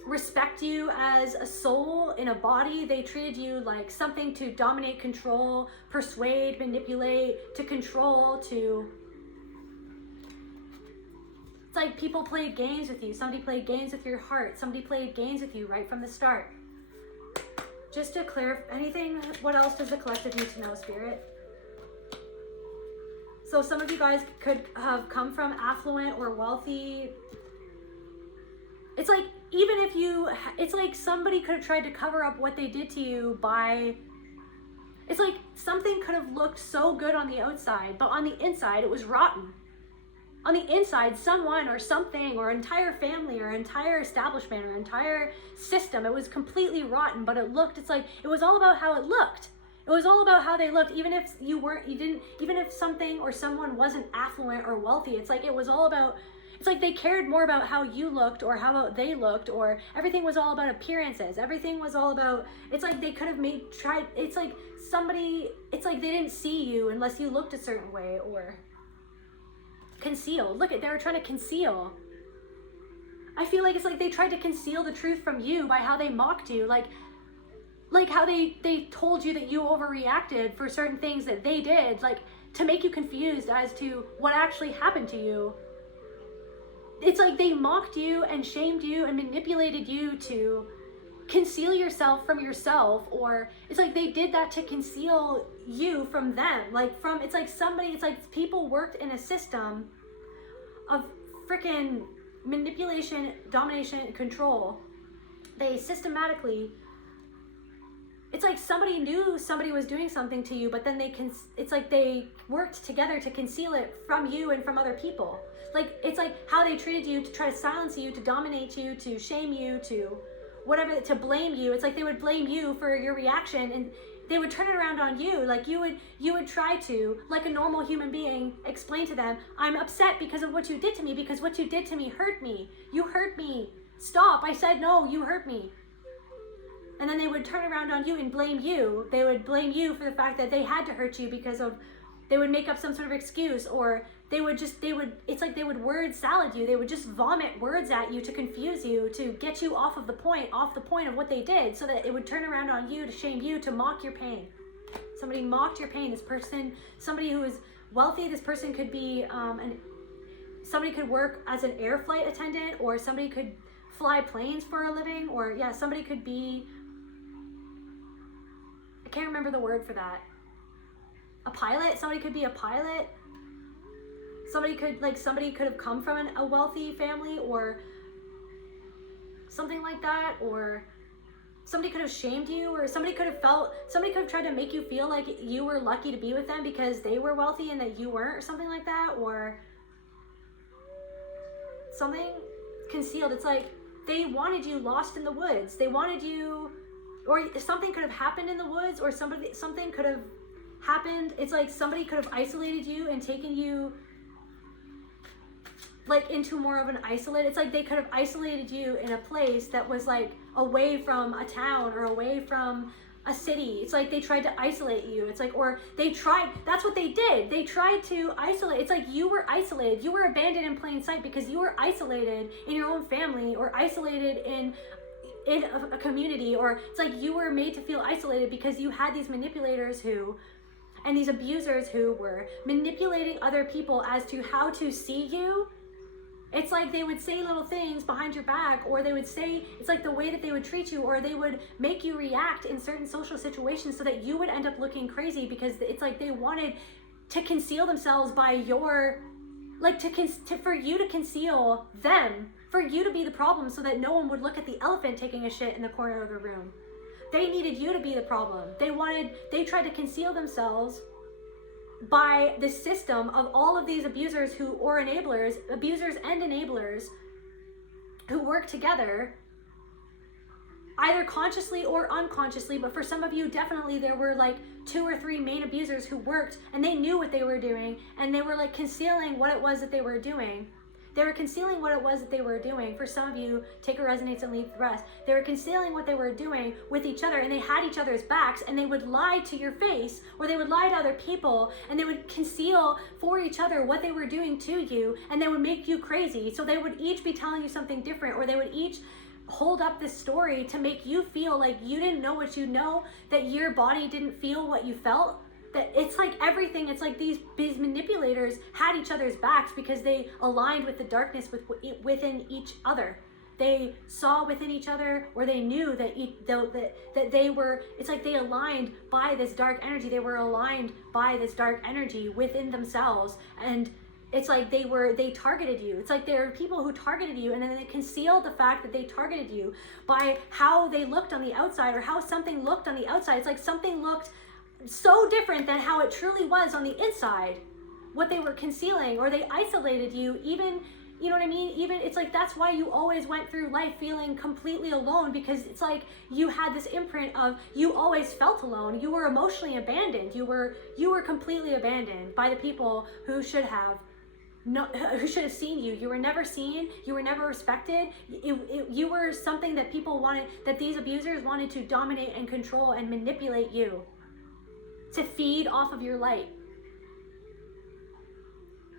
respect you as a soul in a body, they treated you like something to dominate, control, persuade, manipulate, to control, to... It's like people played games with you. Somebody played games with your heart. Somebody played games with you right from the start. Just to clarify anything, what else does the collective need to know, Spirit? So some of you guys could have come from affluent or wealthy. It's like, even if you, it's like somebody could have tried to cover up what they did to you by, it's like something could have looked so good on the outside, but on the inside it was rotten. On the inside, someone or something or entire family or entire establishment or entire system, it was completely rotten, but it looked, it's like, it was all about how it looked. It was all about how they looked. Even if even if something or someone wasn't affluent or wealthy, it's like, it was all about, it's like they cared more about how you looked or how they looked, or everything was all about appearances. Everything was all about, it's like they could have it's like somebody, it's like they didn't see you unless you looked a certain way, or concealed. Look at, they were trying to conceal. I feel like it's like they tried to conceal the truth from you by how they mocked you. Like how they told you that you overreacted for certain things that they did, like to make you confused as to what actually happened to you. It's like they mocked you and shamed you and manipulated you to conceal yourself from yourself, or it's like they did that to conceal you from them. Like from, it's like somebody, it's like people worked in a system of freaking manipulation, domination, and control. They systematically, it's like somebody knew somebody was doing something to you, but then it's like they worked together to conceal it from you and from other people. Like, it's like how they treated you to try to silence you, to dominate you, to shame you, to whatever, to blame you. It's like they would blame you for your reaction, and they would turn it around on you. Like you would try to, like a normal human being, explain to them, I'm upset because of what you did to me, because what you did to me hurt me. You hurt me. Stop. I said no, you hurt me. And then they would turn around on you and blame you. They would blame you for the fact that they had to hurt you because of they would make up some sort of excuse, or it's like they would word salad you. They would just vomit words at you to confuse you, to get you off the point of what they did, so that it would turn around on you, to shame you, to mock your pain. Somebody mocked your pain. This person, somebody who is wealthy, this person could be, somebody could work as an air flight attendant, or somebody could fly planes for a living, or yeah, somebody could be, I can't remember the word for that. A pilot, somebody could be a pilot. Somebody could have come from a wealthy family, or something like that, or somebody could have shamed you, or somebody could have tried to make you feel like you were lucky to be with them because they were wealthy and that you weren't, or something like that, or something concealed. It's like they wanted you lost in the woods. They wanted you, or something could have happened in the woods, or something could have happened. It's like somebody could have isolated you and taken you like into more of an isolate. It's like they could have isolated you in a place that was like away from a town or away from a city. It's like they tried to isolate you. It's like, or they tried, that's what they did. They tried to isolate. It's like you were isolated. You were abandoned in plain sight because you were isolated in your own family, or isolated in a community, or it's like you were made to feel isolated because you had these manipulators and these abusers who were manipulating other people as to how to see you. It's like they would say little things behind your back, or they would say, it's like the way that they would treat you, or they would make you react in certain social situations so that you would end up looking crazy, because it's like they wanted to conceal themselves by your, like for you to conceal them, for you to be the problem so that no one would look at the elephant taking a shit in the corner of the room. They needed you to be the problem. They tried to conceal themselves by the system of all of these abusers abusers and enablers who work together, either consciously or unconsciously. But for some of you, definitely there were like 2 or 3 main abusers who worked, and they knew what they were doing, and they were like concealing what it was that they were doing. They were concealing what it was that they were doing. For some of you, take a resonance and leave the rest. They were concealing what they were doing with each other, and they had each other's backs, and they would lie to your face, or they would lie to other people, and they would conceal for each other what they were doing to you, and they would make you crazy. So they would each be telling you something different, or they would each hold up this story to make you feel like you didn't know what you know, that your body didn't feel what you felt. That it's like everything, it's like these manipulators had each other's backs because they aligned with the darkness within each other. They saw within each other, or they knew that they were, it's like they aligned by this dark energy. They were aligned by this dark energy within themselves, and it's like they targeted you. It's like there are people who targeted you, and then they concealed the fact that they targeted you by how they looked on the outside, or how something looked on the outside. It's like something looked so different than how it truly was on the inside, what they were concealing, or they isolated you. Even, you know what I mean? Even, it's like that's why you always went through life feeling completely alone, because it's like you had this imprint of, you always felt alone. You were emotionally abandoned. You were completely abandoned by the people who should have seen you. You were never seen. You were never respected. You were something that people wanted, that these abusers wanted to dominate and control and manipulate you, to feed off of your light,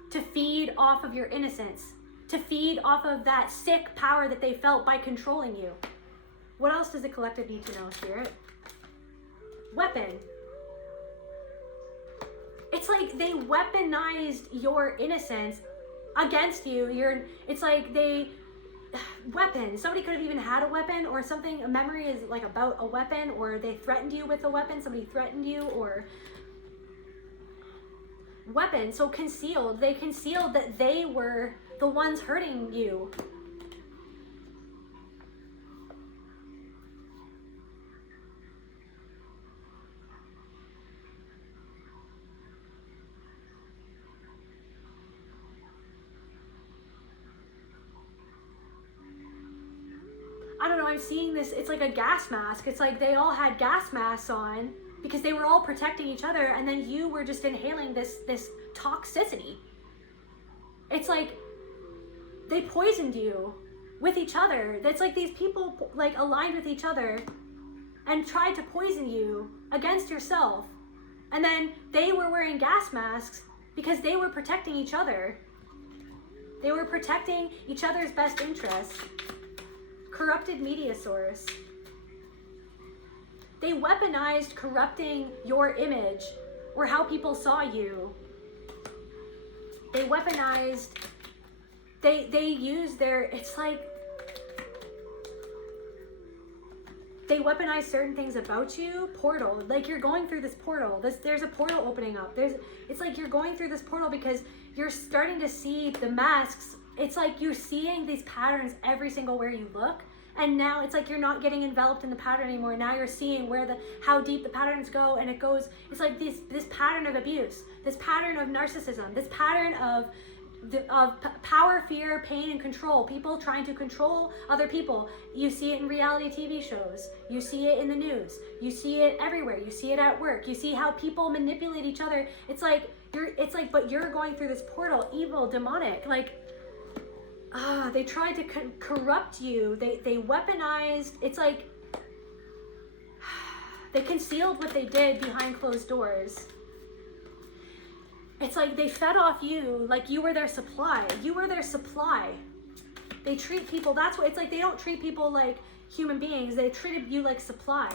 to feed off of your innocence, to feed off of that sick power that they felt by controlling you. What else does the collective need to know, Spirit? Weapon. It's like they weaponized your innocence against you. It's like weapon. Somebody could have even had a weapon, or something. A memory is like about a weapon, or they threatened you with a weapon. Somebody threatened you, or weapon. So concealed. They concealed that they were the ones hurting you. I don't know, I'm seeing this, it's like a gas mask. It's like they all had gas masks on because they were all protecting each other, and then you were just inhaling this toxicity. It's like they poisoned you with each other. That's like these people like aligned with each other and tried to poison you against yourself. And then they were wearing gas masks because they were protecting each other. They were protecting each other's best interests. Corrupted media source. They weaponized corrupting your image or how people saw you. They weaponized, they used their, it's like, they weaponize certain things about you. Portal, like you're going through this portal. There's a portal opening up. It's like you're going through this portal because you're starting to see the masks. It's like you're seeing these patterns every single where you look. And now it's like you're not getting enveloped in the pattern anymore. Now you're seeing how deep the patterns go, and it's like this pattern of abuse, this pattern of narcissism, this pattern of power, fear, pain, and control. People trying to control other people. You see it in reality TV shows. You see it in the news. You see it everywhere. You see it at work. You see how people manipulate each other. But you're going through this portal, evil, demonic, they tried to corrupt you. They weaponized. It's like they concealed what they did behind closed doors. It's like they fed off you like you were their supply. You were their supply. They treat people, that's what, it's like they don't treat people like human beings. They treated you like supply.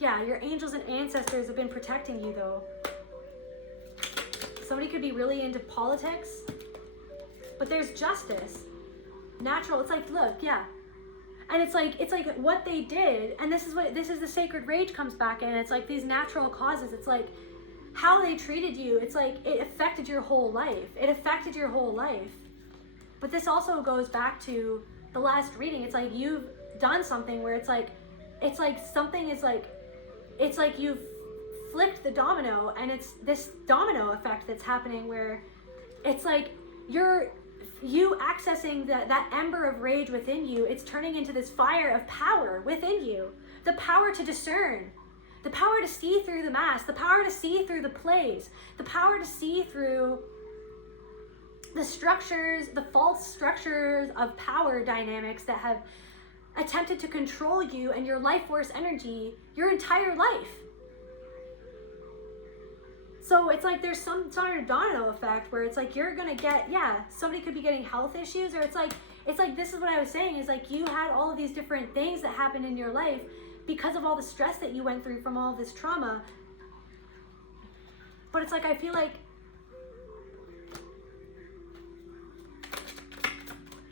Yeah, your angels and ancestors have been protecting you though. Somebody could be really into politics, but there's justice. Natural, it's like, look, yeah. And it's like what they did, and this is the sacred rage comes back in. It's like these natural causes. It's like how they treated you. It's like it affected your whole life. It affected your whole life. But this also goes back to the last reading. It's like you've done something where it's like something is like, it's like you've flicked the domino, and it's this domino effect that's happening where it's like you accessing that ember of rage within you. It's turning into this fire of power within you. The power to discern, the power to see through the mask, the power to see through the plays, the power to see through the structures, the false structures of power dynamics that have attempted to control you and your life force energy your entire life. So it's like there's some sort of domino effect where it's like you're gonna get, somebody could be getting health issues, or it's like this is what I was saying, is like you had all of these different things that happened in your life because of all the stress that you went through from all of this trauma. But it's like I feel like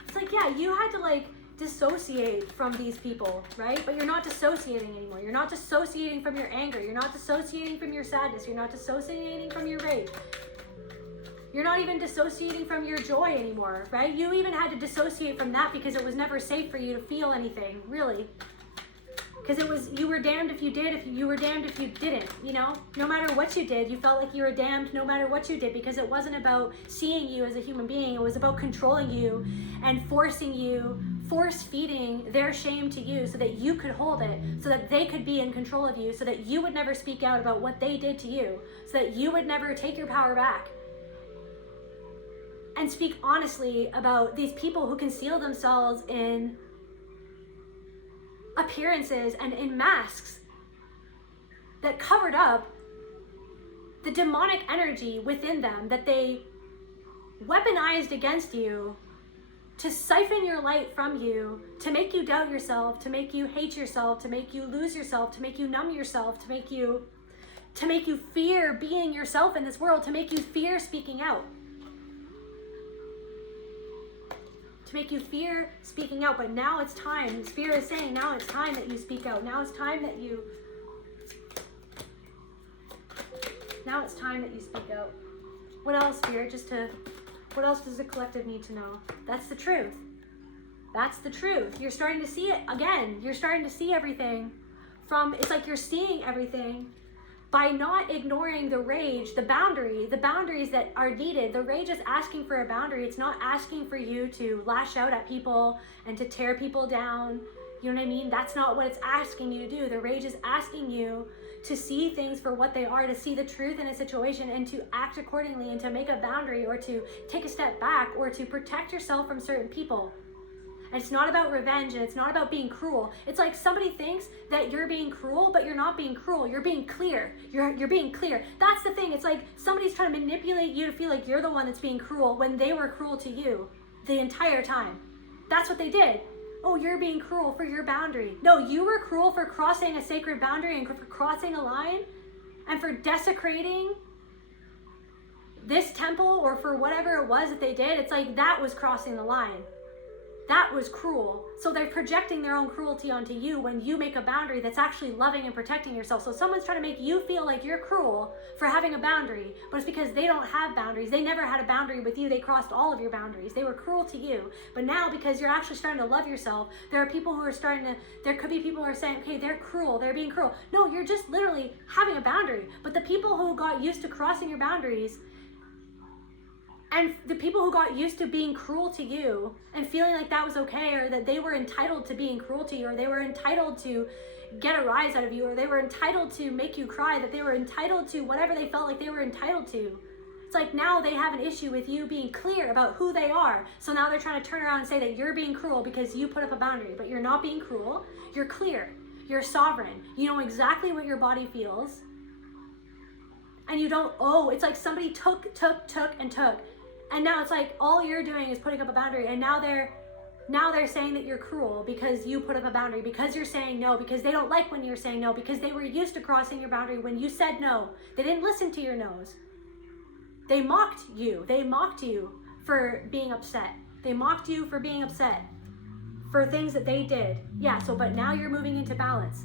it's like, yeah, you had to like dissociate from these people, right? But you're not dissociating anymore. You're not dissociating from your anger. You're not dissociating from your sadness. You're not dissociating from your rage. You're not even dissociating from your joy anymore, right? You even had to dissociate from that because it was never safe for you to feel anything, really. Because you were damned if you did, you were damned if you didn't, you know? No matter what you did, you felt like you were damned no matter what you did, because it wasn't about seeing you as a human being. It was about controlling you and force feeding their shame to you so that you could hold it, so that they could be in control of you, so that you would never speak out about what they did to you, so that you would never take your power back and speak honestly about these people who conceal themselves in appearances and in masks that covered up the demonic energy within them, that they weaponized against you to siphon your light from you, to make you doubt yourself, to make you hate yourself, to make you lose yourself, to make you numb yourself, to make you fear being yourself in this world, to make you fear speaking out. To make you fear speaking out. But now it's time. The Spirit is saying now it's time that you speak out. Now it's time that you speak out. What else, Spirit? What else does the collective need to know? That's the truth. That's the truth. You're starting to see it again. You're starting to see everything it's like you're seeing everything by not ignoring the rage, the boundaries that are needed. The rage is asking for a boundary. It's not asking for you to lash out at people and to tear people down. You know what I mean? That's not what it's asking you to do. The rage is asking you to see things for what they are, to see the truth in a situation and to act accordingly, and to make a boundary, or to take a step back, or to protect yourself from certain people. And it's not about revenge, and it's not about being cruel. It's like somebody thinks that you're being cruel, but you're not being cruel. You're being clear. You're being clear. That's the thing. It's like somebody's trying to manipulate you to feel like you're the one that's being cruel when they were cruel to you the entire time. That's what they did. Oh, you're being cruel for your boundary. No, you were cruel for crossing a sacred boundary and for crossing a line and for desecrating this temple or for whatever it was that they did. It's like that was crossing the line. That was cruel. So they're projecting their own cruelty onto you when you make a boundary that's actually loving and protecting yourself. So someone's trying to make you feel like you're cruel for having a boundary, but it's because they don't have boundaries. They never had a boundary with you. They crossed all of your boundaries. They were cruel to you. But now, because you're actually starting to love yourself, there are people who are there could be people who are saying, okay, they're cruel. They're being cruel. No, you're just literally having a boundary. But the people who got used to crossing your boundaries, and the people who got used to being cruel to you and feeling like that was okay, or that they were entitled to being cruel to you, or they were entitled to get a rise out of you, or they were entitled to make you cry, that they were entitled to whatever they felt like they were entitled to. It's like now they have an issue with you being clear about who they are. So now they're trying to turn around and say that you're being cruel because you put up a boundary, but you're not being cruel. You're clear. You're sovereign. You know exactly what your body feels. And you don't, it's like somebody took. And now it's like all you're doing is putting up a boundary, and now they're saying that you're cruel because you put up a boundary, because you're saying no, because they don't like when you're saying no, because they were used to crossing your boundary when you said no. They didn't listen to your no's. They mocked you. They mocked you for being upset. They mocked you for being upset for things that they did. Yeah, but now you're moving into balance.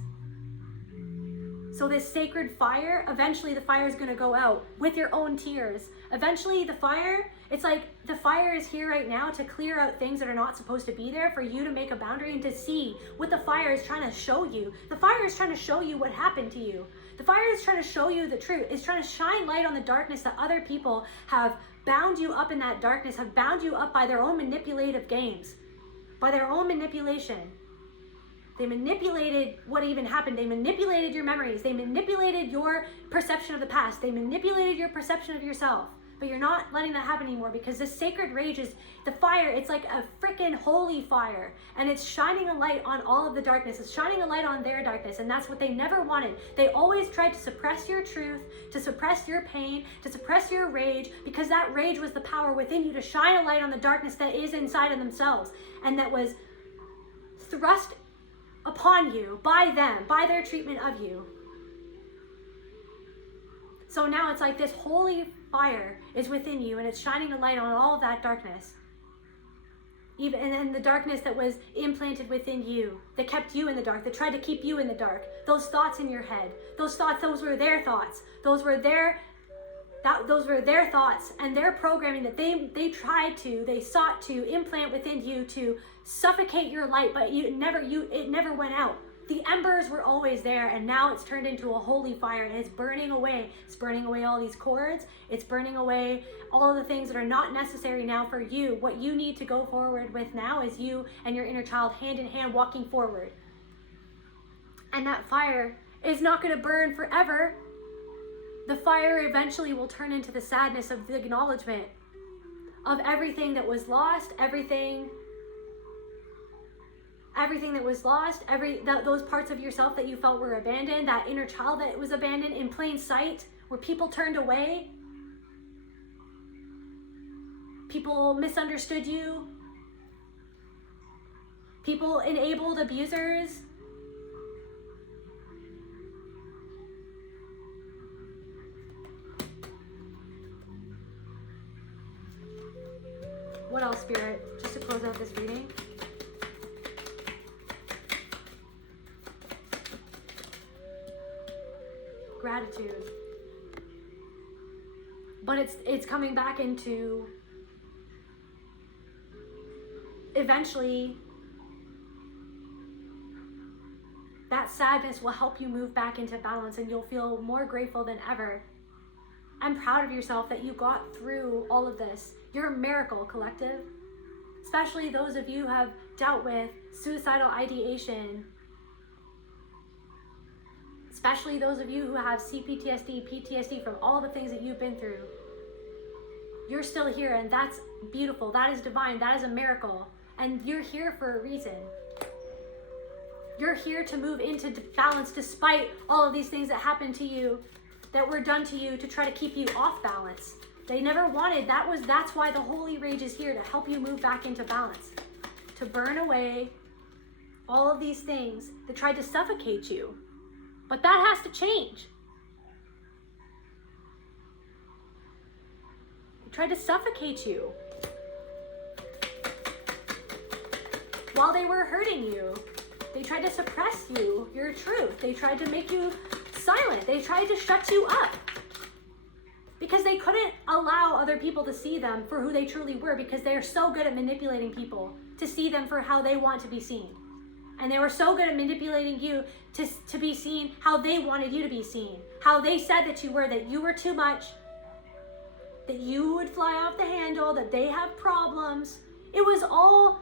So this sacred fire, eventually the fire is going to go out with your own tears. Eventually the fire, it's like the fire is here right now to clear out things that are not supposed to be there, for you to make a boundary and to see what the fire is trying to show you. The fire is trying to show you what happened to you. The fire is trying to show you the truth. It's trying to shine light on the darkness that other people have bound you up in, that darkness, have bound you up by their own manipulative games, by their own manipulation. They manipulated what even happened. They manipulated your memories. They manipulated your perception of the past. They manipulated your perception of yourself. But you're not letting that happen anymore, because the sacred rage is the fire. It's like a freaking holy fire. And it's shining a light on all of the darkness. It's shining a light on their darkness. And that's what they never wanted. They always tried to suppress your truth, to suppress your pain, to suppress your rage, because that rage was the power within you to shine a light on the darkness that is inside of themselves. And that was thrust upon you by them, by their treatment of you. So now it's like this holy fire is within you, and it's shining a light on all of that darkness. Even and then the darkness that was implanted within you, that kept you in the dark, that tried to keep you in the dark. Those thoughts in your head, those thoughts, those were their thoughts. Those were their thoughts and their programming that they sought to implant within you to suffocate your light, but it never went out. The embers were always there, and now it's turned into a holy fire, and it's burning away. It's burning away all these cords. It's burning away all of the things that are not necessary now for you. What you need to go forward with now is you and your inner child hand in hand walking forward. And that fire is not going to burn forever. The fire eventually will turn into the sadness of the acknowledgement of everything that was lost, everything that was lost, those parts of yourself that you felt were abandoned, that inner child that was abandoned in plain sight, where people turned away, people misunderstood you, people enabled abusers. What else, Spirit? Just to close out this reading. Gratitude. But it's coming back into, eventually that sadness will help you move back into balance, and you'll feel more grateful than ever. I'm proud of yourself that you got through all of this. You're a miracle, collective. Especially those of you who have dealt with suicidal ideation. Especially those of you who have CPTSD, PTSD from all the things that you've been through. You're still here, and that's beautiful. That is divine. That is a miracle. And you're here for a reason. You're here to move into balance despite all of these things that happened to you, that were done to you to try to keep you off balance. They never wanted, that's why the holy rage is here, to help you move back into balance. To burn away all of these things that tried to suffocate you. But that has to change. They tried to suffocate you while they were hurting you. They tried to suppress you, your truth. They tried to make you silent. They tried to shut you up. Because they couldn't allow other people to see them for who they truly were, because they are so good at manipulating people to see them for how they want to be seen. And they were so good at manipulating you to be seen how they wanted you to be seen. How they said that you were too much, that you would fly off the handle, that they have problems. It was all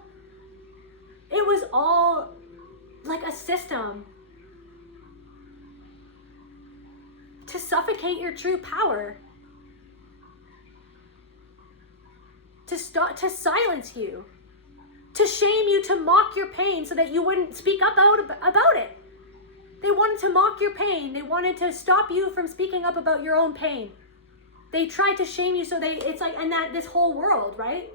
like a system to suffocate your true power, to silence you, to shame you, to mock your pain so that you wouldn't speak up about it. They wanted to mock your pain. They wanted to stop you from speaking up about your own pain. They tried to shame you, so this whole world, right?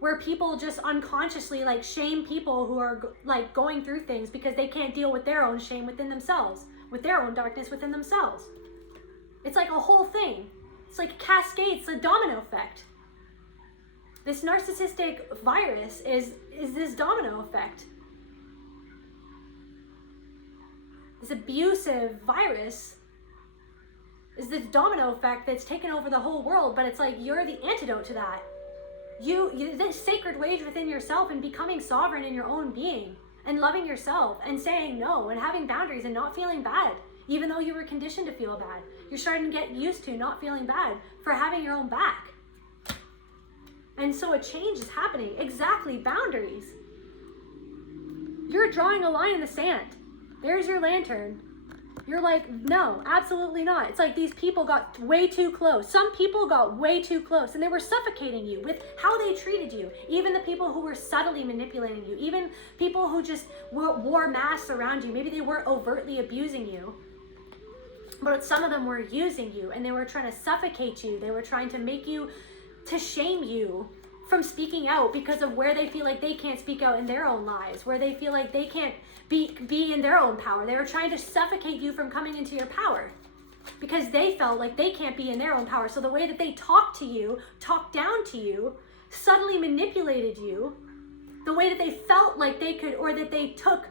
Where people just unconsciously shame people who are going through things because they can't deal with their own shame within themselves, with their own darkness within themselves. It's like a whole thing. It's like cascades, a domino effect. This narcissistic virus is this domino effect. This abusive virus is this domino effect that's taken over the whole world, but it's like you're the antidote to that. This sacred rage within yourself and becoming sovereign in your own being and loving yourself and saying no and having boundaries and not feeling bad, even though you were conditioned to feel bad. You're starting to get used to not feeling bad for having your own back. And so a change is happening. Exactly, boundaries. You're drawing a line in the sand. There's your lantern. You're like, no, absolutely not. It's like these people got way too close. Some people got way too close and they were suffocating you with how they treated you. Even the people who were subtly manipulating you. Even people who just wore masks around you. Maybe they weren't overtly abusing you, but some of them were using you and they were trying to suffocate you. They were trying to make you, to shame you from speaking out because of where they feel like they can't speak out in their own lives, where they feel like they can't be in their own power. They were trying to suffocate you from coming into your power because they felt like they can't be in their own power. So the way that they talked to you, talked down to you, subtly manipulated you, the way that they felt like they could, or that they took,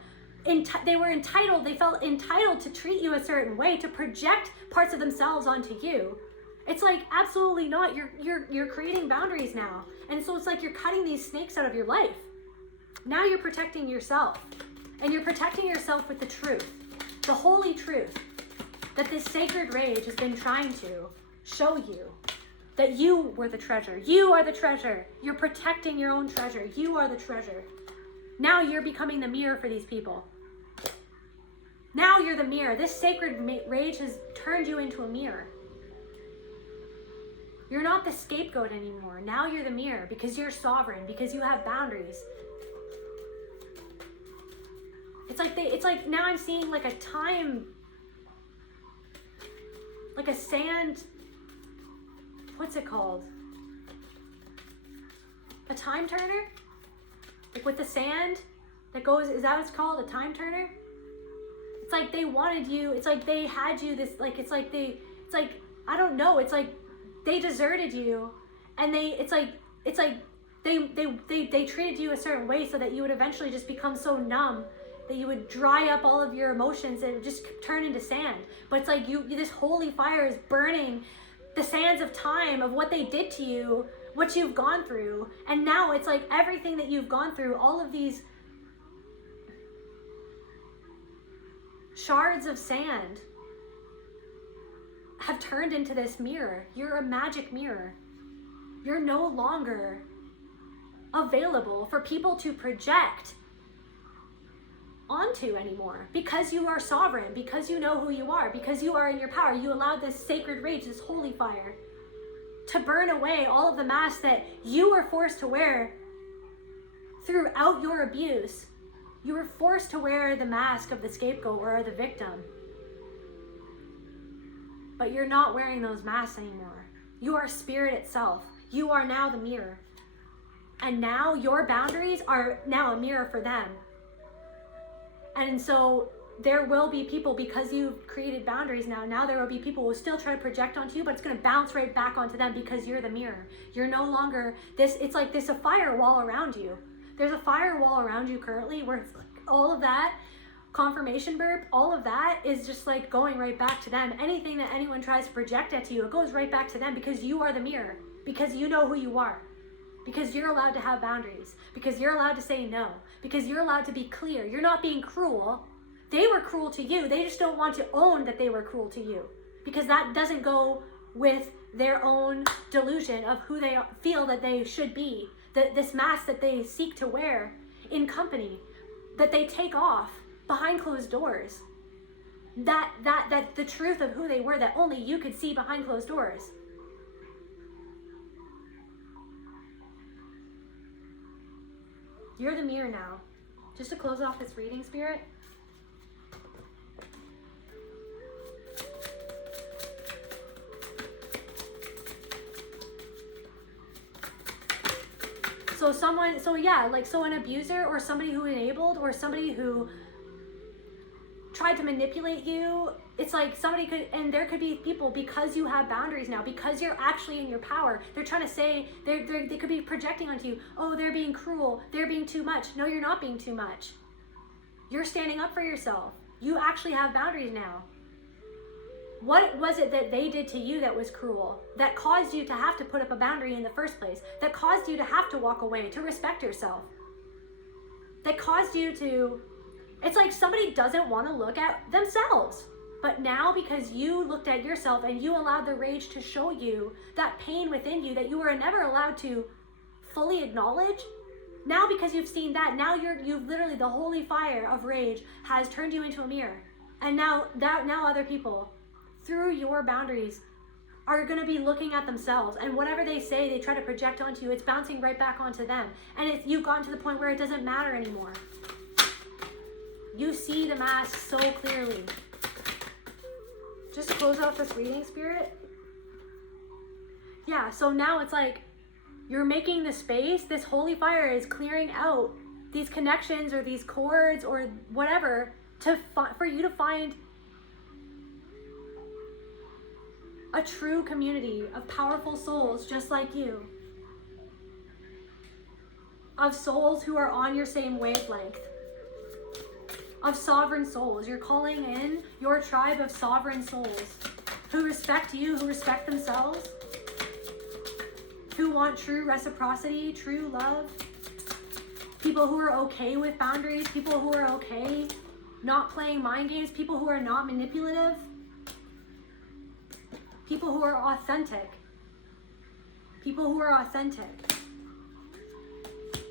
they were entitled, they felt entitled to treat you a certain way, to project parts of themselves onto you. It's like, absolutely not. You're creating boundaries now. And so it's like you're cutting these snakes out of your life. Now you're protecting yourself. And you're protecting yourself with the truth, the holy truth, that this sacred rage has been trying to show you that you were the treasure. You are the treasure. You're protecting your own treasure. You are the treasure. Now you're becoming the mirror for these people. Now you're the mirror. This sacred rage has turned you into a mirror. You're not the scapegoat anymore. Now you're the mirror because you're sovereign, because you have boundaries. It's like now I'm seeing like a time, like a sand, what's it called? A time turner? Like with the sand that goes, is that what it's called? A time turner? It's like they wanted you, it's like they had you this, like, I don't know, it's like they deserted you and they treated you a certain way so that you would eventually just become so numb that you would dry up all of your emotions and it would just turn into sand. But it's like this holy fire is burning the sands of time of what they did to you, what you've gone through. And now it's like everything that you've gone through, all of these shards of sand have turned into this mirror. You're a magic mirror. You're no longer available for people to project onto anymore, because you are sovereign, because you know who you are, because you are in your power. You allowed this sacred rage, this holy fire, to burn away all of the masks that you were forced to wear throughout your abuse. You were forced to wear the mask of the scapegoat or the victim. But you're not wearing those masks anymore. You are spirit itself. You are now the mirror. And now your boundaries are now a mirror for them. And so there will be people, because you've created boundaries now there will be people who will still try to project onto you, but it's going to bounce right back onto them because you're the mirror. You're no longer this, it's like there's a firewall around you. There's a firewall around you currently where it's like all of that confirmation burp, all of that is just like going right back to them. Anything that anyone tries to project at you, it goes right back to them because you are the mirror, because you know who you are, because you're allowed to have boundaries, because you're allowed to say no, because you're allowed to be clear. You're not being cruel. They were cruel to you. They just don't want to own that they were cruel to you, because that doesn't go with their own delusion of who they feel that they should be. This mask that they seek to wear in company, that they take off behind closed doors. That the truth of who they were that only you could see behind closed doors. You're the mirror now. Just to close off this reading, Spirit. So an abuser or somebody who enabled or somebody who tried to manipulate you, it's like somebody could, and there could be people, because you have boundaries now, because you're actually in your power, they're trying to say, they could be projecting onto you, oh, they're being cruel, they're being too much. No, you're not being too much. You're standing up for yourself. You actually have boundaries now. What was it that they did to you that was cruel, that caused you to have to put up a boundary in the first place, that caused you to have to walk away, to respect yourself, that caused you to, it's like somebody doesn't want to look at themselves. But now, because you looked at yourself and you allowed the rage to show you that pain within you that you were never allowed to fully acknowledge, now because you've seen that, now you've literally, the holy fire of rage has turned you into a mirror. And now other people, through your boundaries, are going to be looking at themselves, and whatever they say, they try to project onto you, it's bouncing right back onto them. And you've gotten to the point where it doesn't matter anymore. You see the mask so clearly. Just to close off this reading, Spirit. Yeah, so now it's like you're making the space, this holy fire is clearing out these connections or these cords or whatever for you to find a true community of powerful souls just like you. Of souls who are on your same wavelength. Of sovereign souls. You're calling in your tribe of sovereign souls who respect you, who respect themselves, who want true reciprocity, true love. People who are okay with boundaries, people who are okay not playing mind games, people who are not manipulative. People who are authentic. People who are authentic.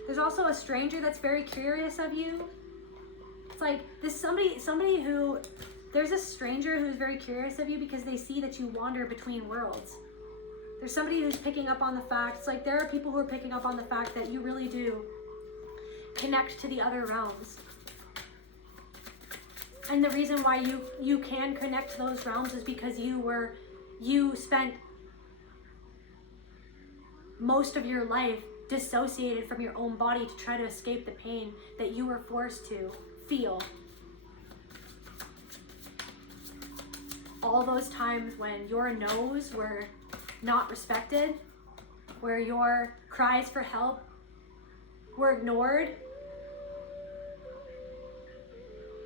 There's also a stranger that's very curious of you. It's like this somebody who, there's a stranger who's very curious of you because they see that you wander between worlds. There's somebody who's picking up on the fact, it's like there are people who are picking up on the fact that you really do connect to the other realms. And the reason why you can connect to those realms is because you spent most of your life dissociated from your own body to try to escape the pain that you were forced to feel. All those times when your no's were not respected, where your cries for help were ignored,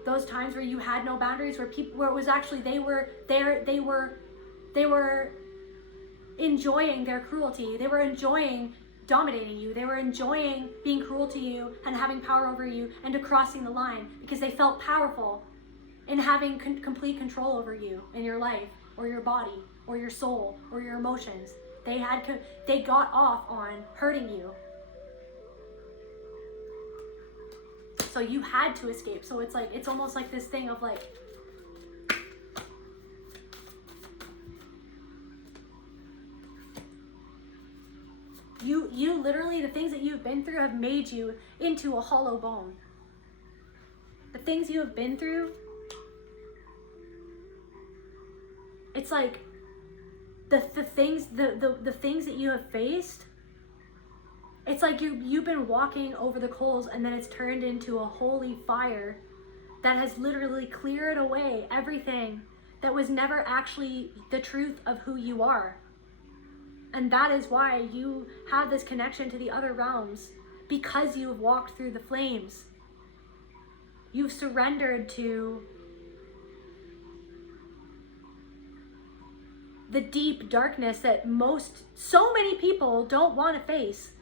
those times where you had no boundaries, where it was actually they were enjoying their cruelty. They were enjoying dominating you. They were enjoying being cruel to you and having power over you and to crossing the line because they felt powerful in having complete control over you in your life or your body or your soul or your emotions. They got off on hurting you. So you had to escape. So it's almost like this thing of like, You literally, the things that you've been through have made you into a hollow bone. The things you have been through, it's like the things that you have faced, it's like you've been walking over the coals, and then it's turned into a holy fire that has literally cleared away everything that was never actually the truth of who you are. And that is why you have this connection to the other realms, because you have walked through the flames. You've surrendered to the deep darkness that so many people don't want to face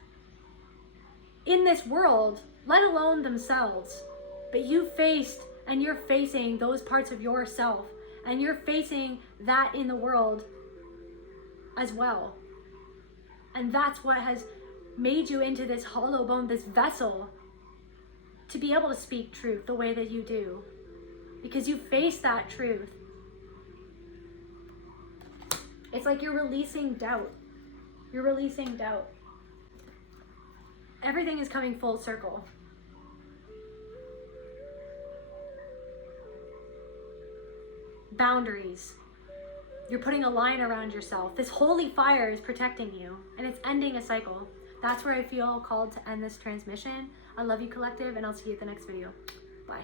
in this world, let alone themselves. But you faced, and you're facing those parts of yourself, and you're facing that in the world as well. And that's what has made you into this hollow bone, this vessel, to be able to speak truth the way that you do, because you face that truth. It's like you're releasing doubt. You're releasing doubt. Everything is coming full circle. Boundaries. You're putting a line around yourself. This holy fire is protecting you, and it's ending a cycle. That's where I feel called to end this transmission. I love you, collective, and I'll see you at the next video. Bye.